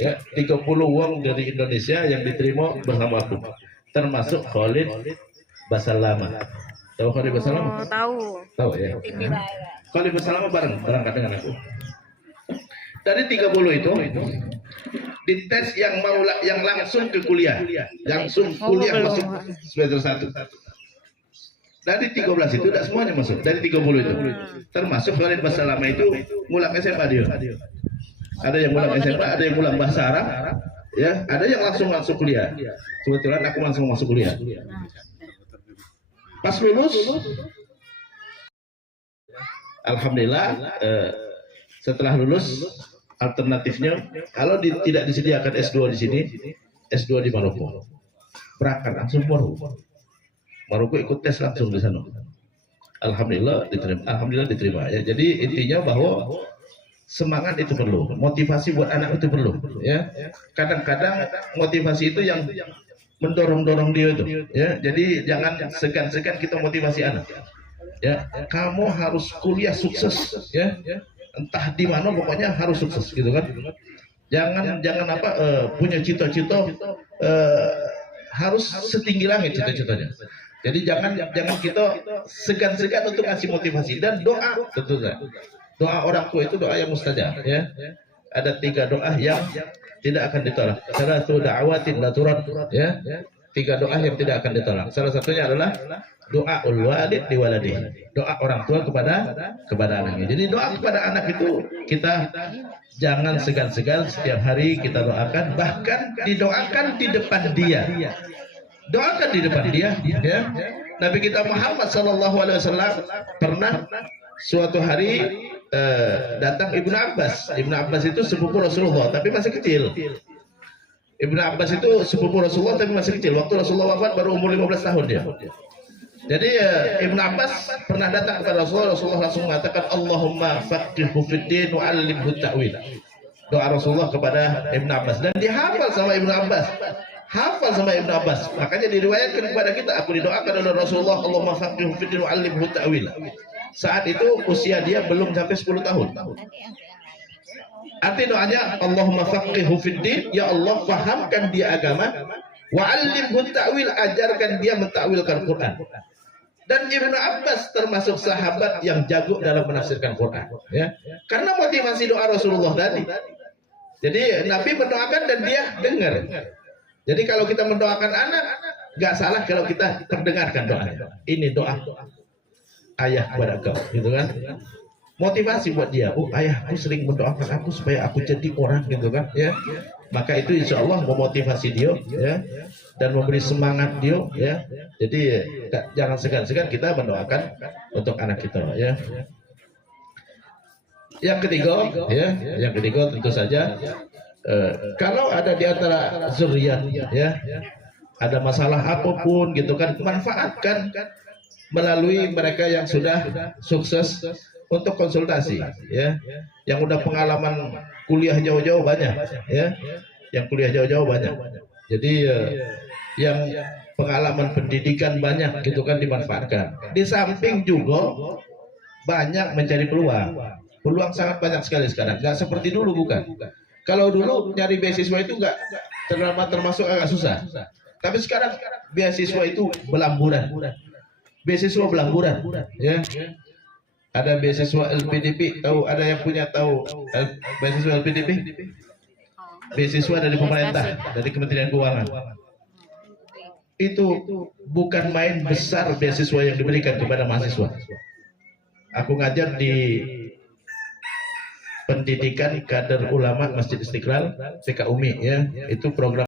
ya. 30 wong dari Indonesia yang diterima bersama aku, termasuk Khalid Basalama. Tahu Khalid Basalama? Tahu ya. Khalid Basalama berangkat dengan aku. Dari 30 itu dites yang langsung ke kuliah, langsung kuliah masuk semester 1. Dari 13 itu tidak semuanya masuk. Dari 30 itu, termasuk Khalid Basalama itu ngulang SMA dia. Ada yang ngulang SMA, ada yang ngulang bahasa Arab, ya, ada yang langsung masuk kuliah. Kebetulan aku langsung masuk kuliah. Pas lulus, alhamdulillah, setelah lulus, alternatifnya kalau tidak disediakan S2 di sini, S2 di Maroko. Berangkat langsung Maroko ikut tes langsung di sana. Alhamdulillah diterima. Ya. Jadi intinya bahwa semangat itu perlu, motivasi buat anak itu perlu. Ya. Kadang-kadang motivasi itu yang mendorong dia itu. Ya. Jadi jangan segan-segan kita motivasi anak. Ya, kamu harus kuliah sukses. Ya. Entah di mana, pokoknya harus sukses gitu kan. Jangan punya cita-cita harus setinggi langit cita-citanya. Jadi jangan kita segan-segan untuk ngasih motivasi, dan doa tentu saja. Doa orang tua itu doa yang mustajab, ya. Ada 3 doa yang tidak akan ditolak. Salatu da'awatin la turad, ya. 3 doa yang tidak akan ditolak. Salah satunya adalah doa walid di waladi, doa orang tua kepada anaknya. Jadi doa kepada anak itu kita jangan segan-segan, setiap hari kita doakan, bahkan didoakan di depan dia. Doakan di depan dia, ya. Nabi kita Muhammad SAW pernah suatu hari datang Ibnu Abbas. Ibnu Abbas itu sepupu Rasulullah tapi masih kecil. Ibnu Abbas itu sepupu Rasulullah tapi masih kecil. Waktu Rasulullah wafat baru umur 15 tahun dia. Jadi Ibnu Abbas pernah datang kepada Rasulullah. Rasulullah langsung mengatakan, Allahumma faqihhu fiddin wa 'allimhu ta'wil. Doa Rasulullah kepada Ibnu Abbas, dan dihafal sama Ibnu Abbas. Makanya diriwayatkan kepada kita, aku didoakan oleh Rasulullah, Allahumma faqihhu fiddin wa 'allimhu ta'wil. Saat itu usia dia belum sampai 10 tahun. Arti doanya, Allahumma faqihhu fiddin, ya Allah fahamkan dia agama, wa 'allimhu ta'wil, ajarkan dia mentakwilkan Quran. Dan Ibnu Abbas termasuk sahabat yang jago dalam menafsirkan Quran, ya. Karena motivasi doa Rasulullah tadi. Jadi Nabi mendoakan dan dia dengar. Jadi kalau kita mendoakan anak, nggak salah kalau kita terdengarkan doanya. Ini doa ayah kepada kau, gitu kan? Motivasi buat dia. Oh, ayahku sering mendoakan aku supaya aku jadi orang, gitu kan? Ya. Maka itu insya Allah memotivasi dia, ya, dan memberi semangat dia, ya. Jadi jangan segan-segan kita mendoakan untuk anak kita, ya. Yang ketiga tentu saja, kalau ada di antara zuriat, ya, ada masalah apapun, gitu kan, manfaatkan melalui mereka yang sudah sukses untuk konsultasi, ya, yang udah pengalaman kuliah jauh-jauh banyak, ya, yang kuliah jauh-jauh banyak. Jadi yang pengalaman pendidikan banyak, gitu kan, dimanfaatkan. Di samping juga banyak mencari peluang sangat banyak sekali sekarang. Nggak seperti dulu, bukan. Kalau dulu nyari beasiswa itu nggak termasuk agak susah. Tapi sekarang beasiswa itu belamburan. Ya. Ada beasiswa LPDP, tahu, ada yang punya tahu beasiswa LPDP? beasiswa dari pemerintah, dari Kementerian Keuangan. Itu bukan main besar beasiswa yang diberikan kepada mahasiswa. Aku ngajar di pendidikan kader ulama Masjid Istiqlal, PKUMI ya, itu program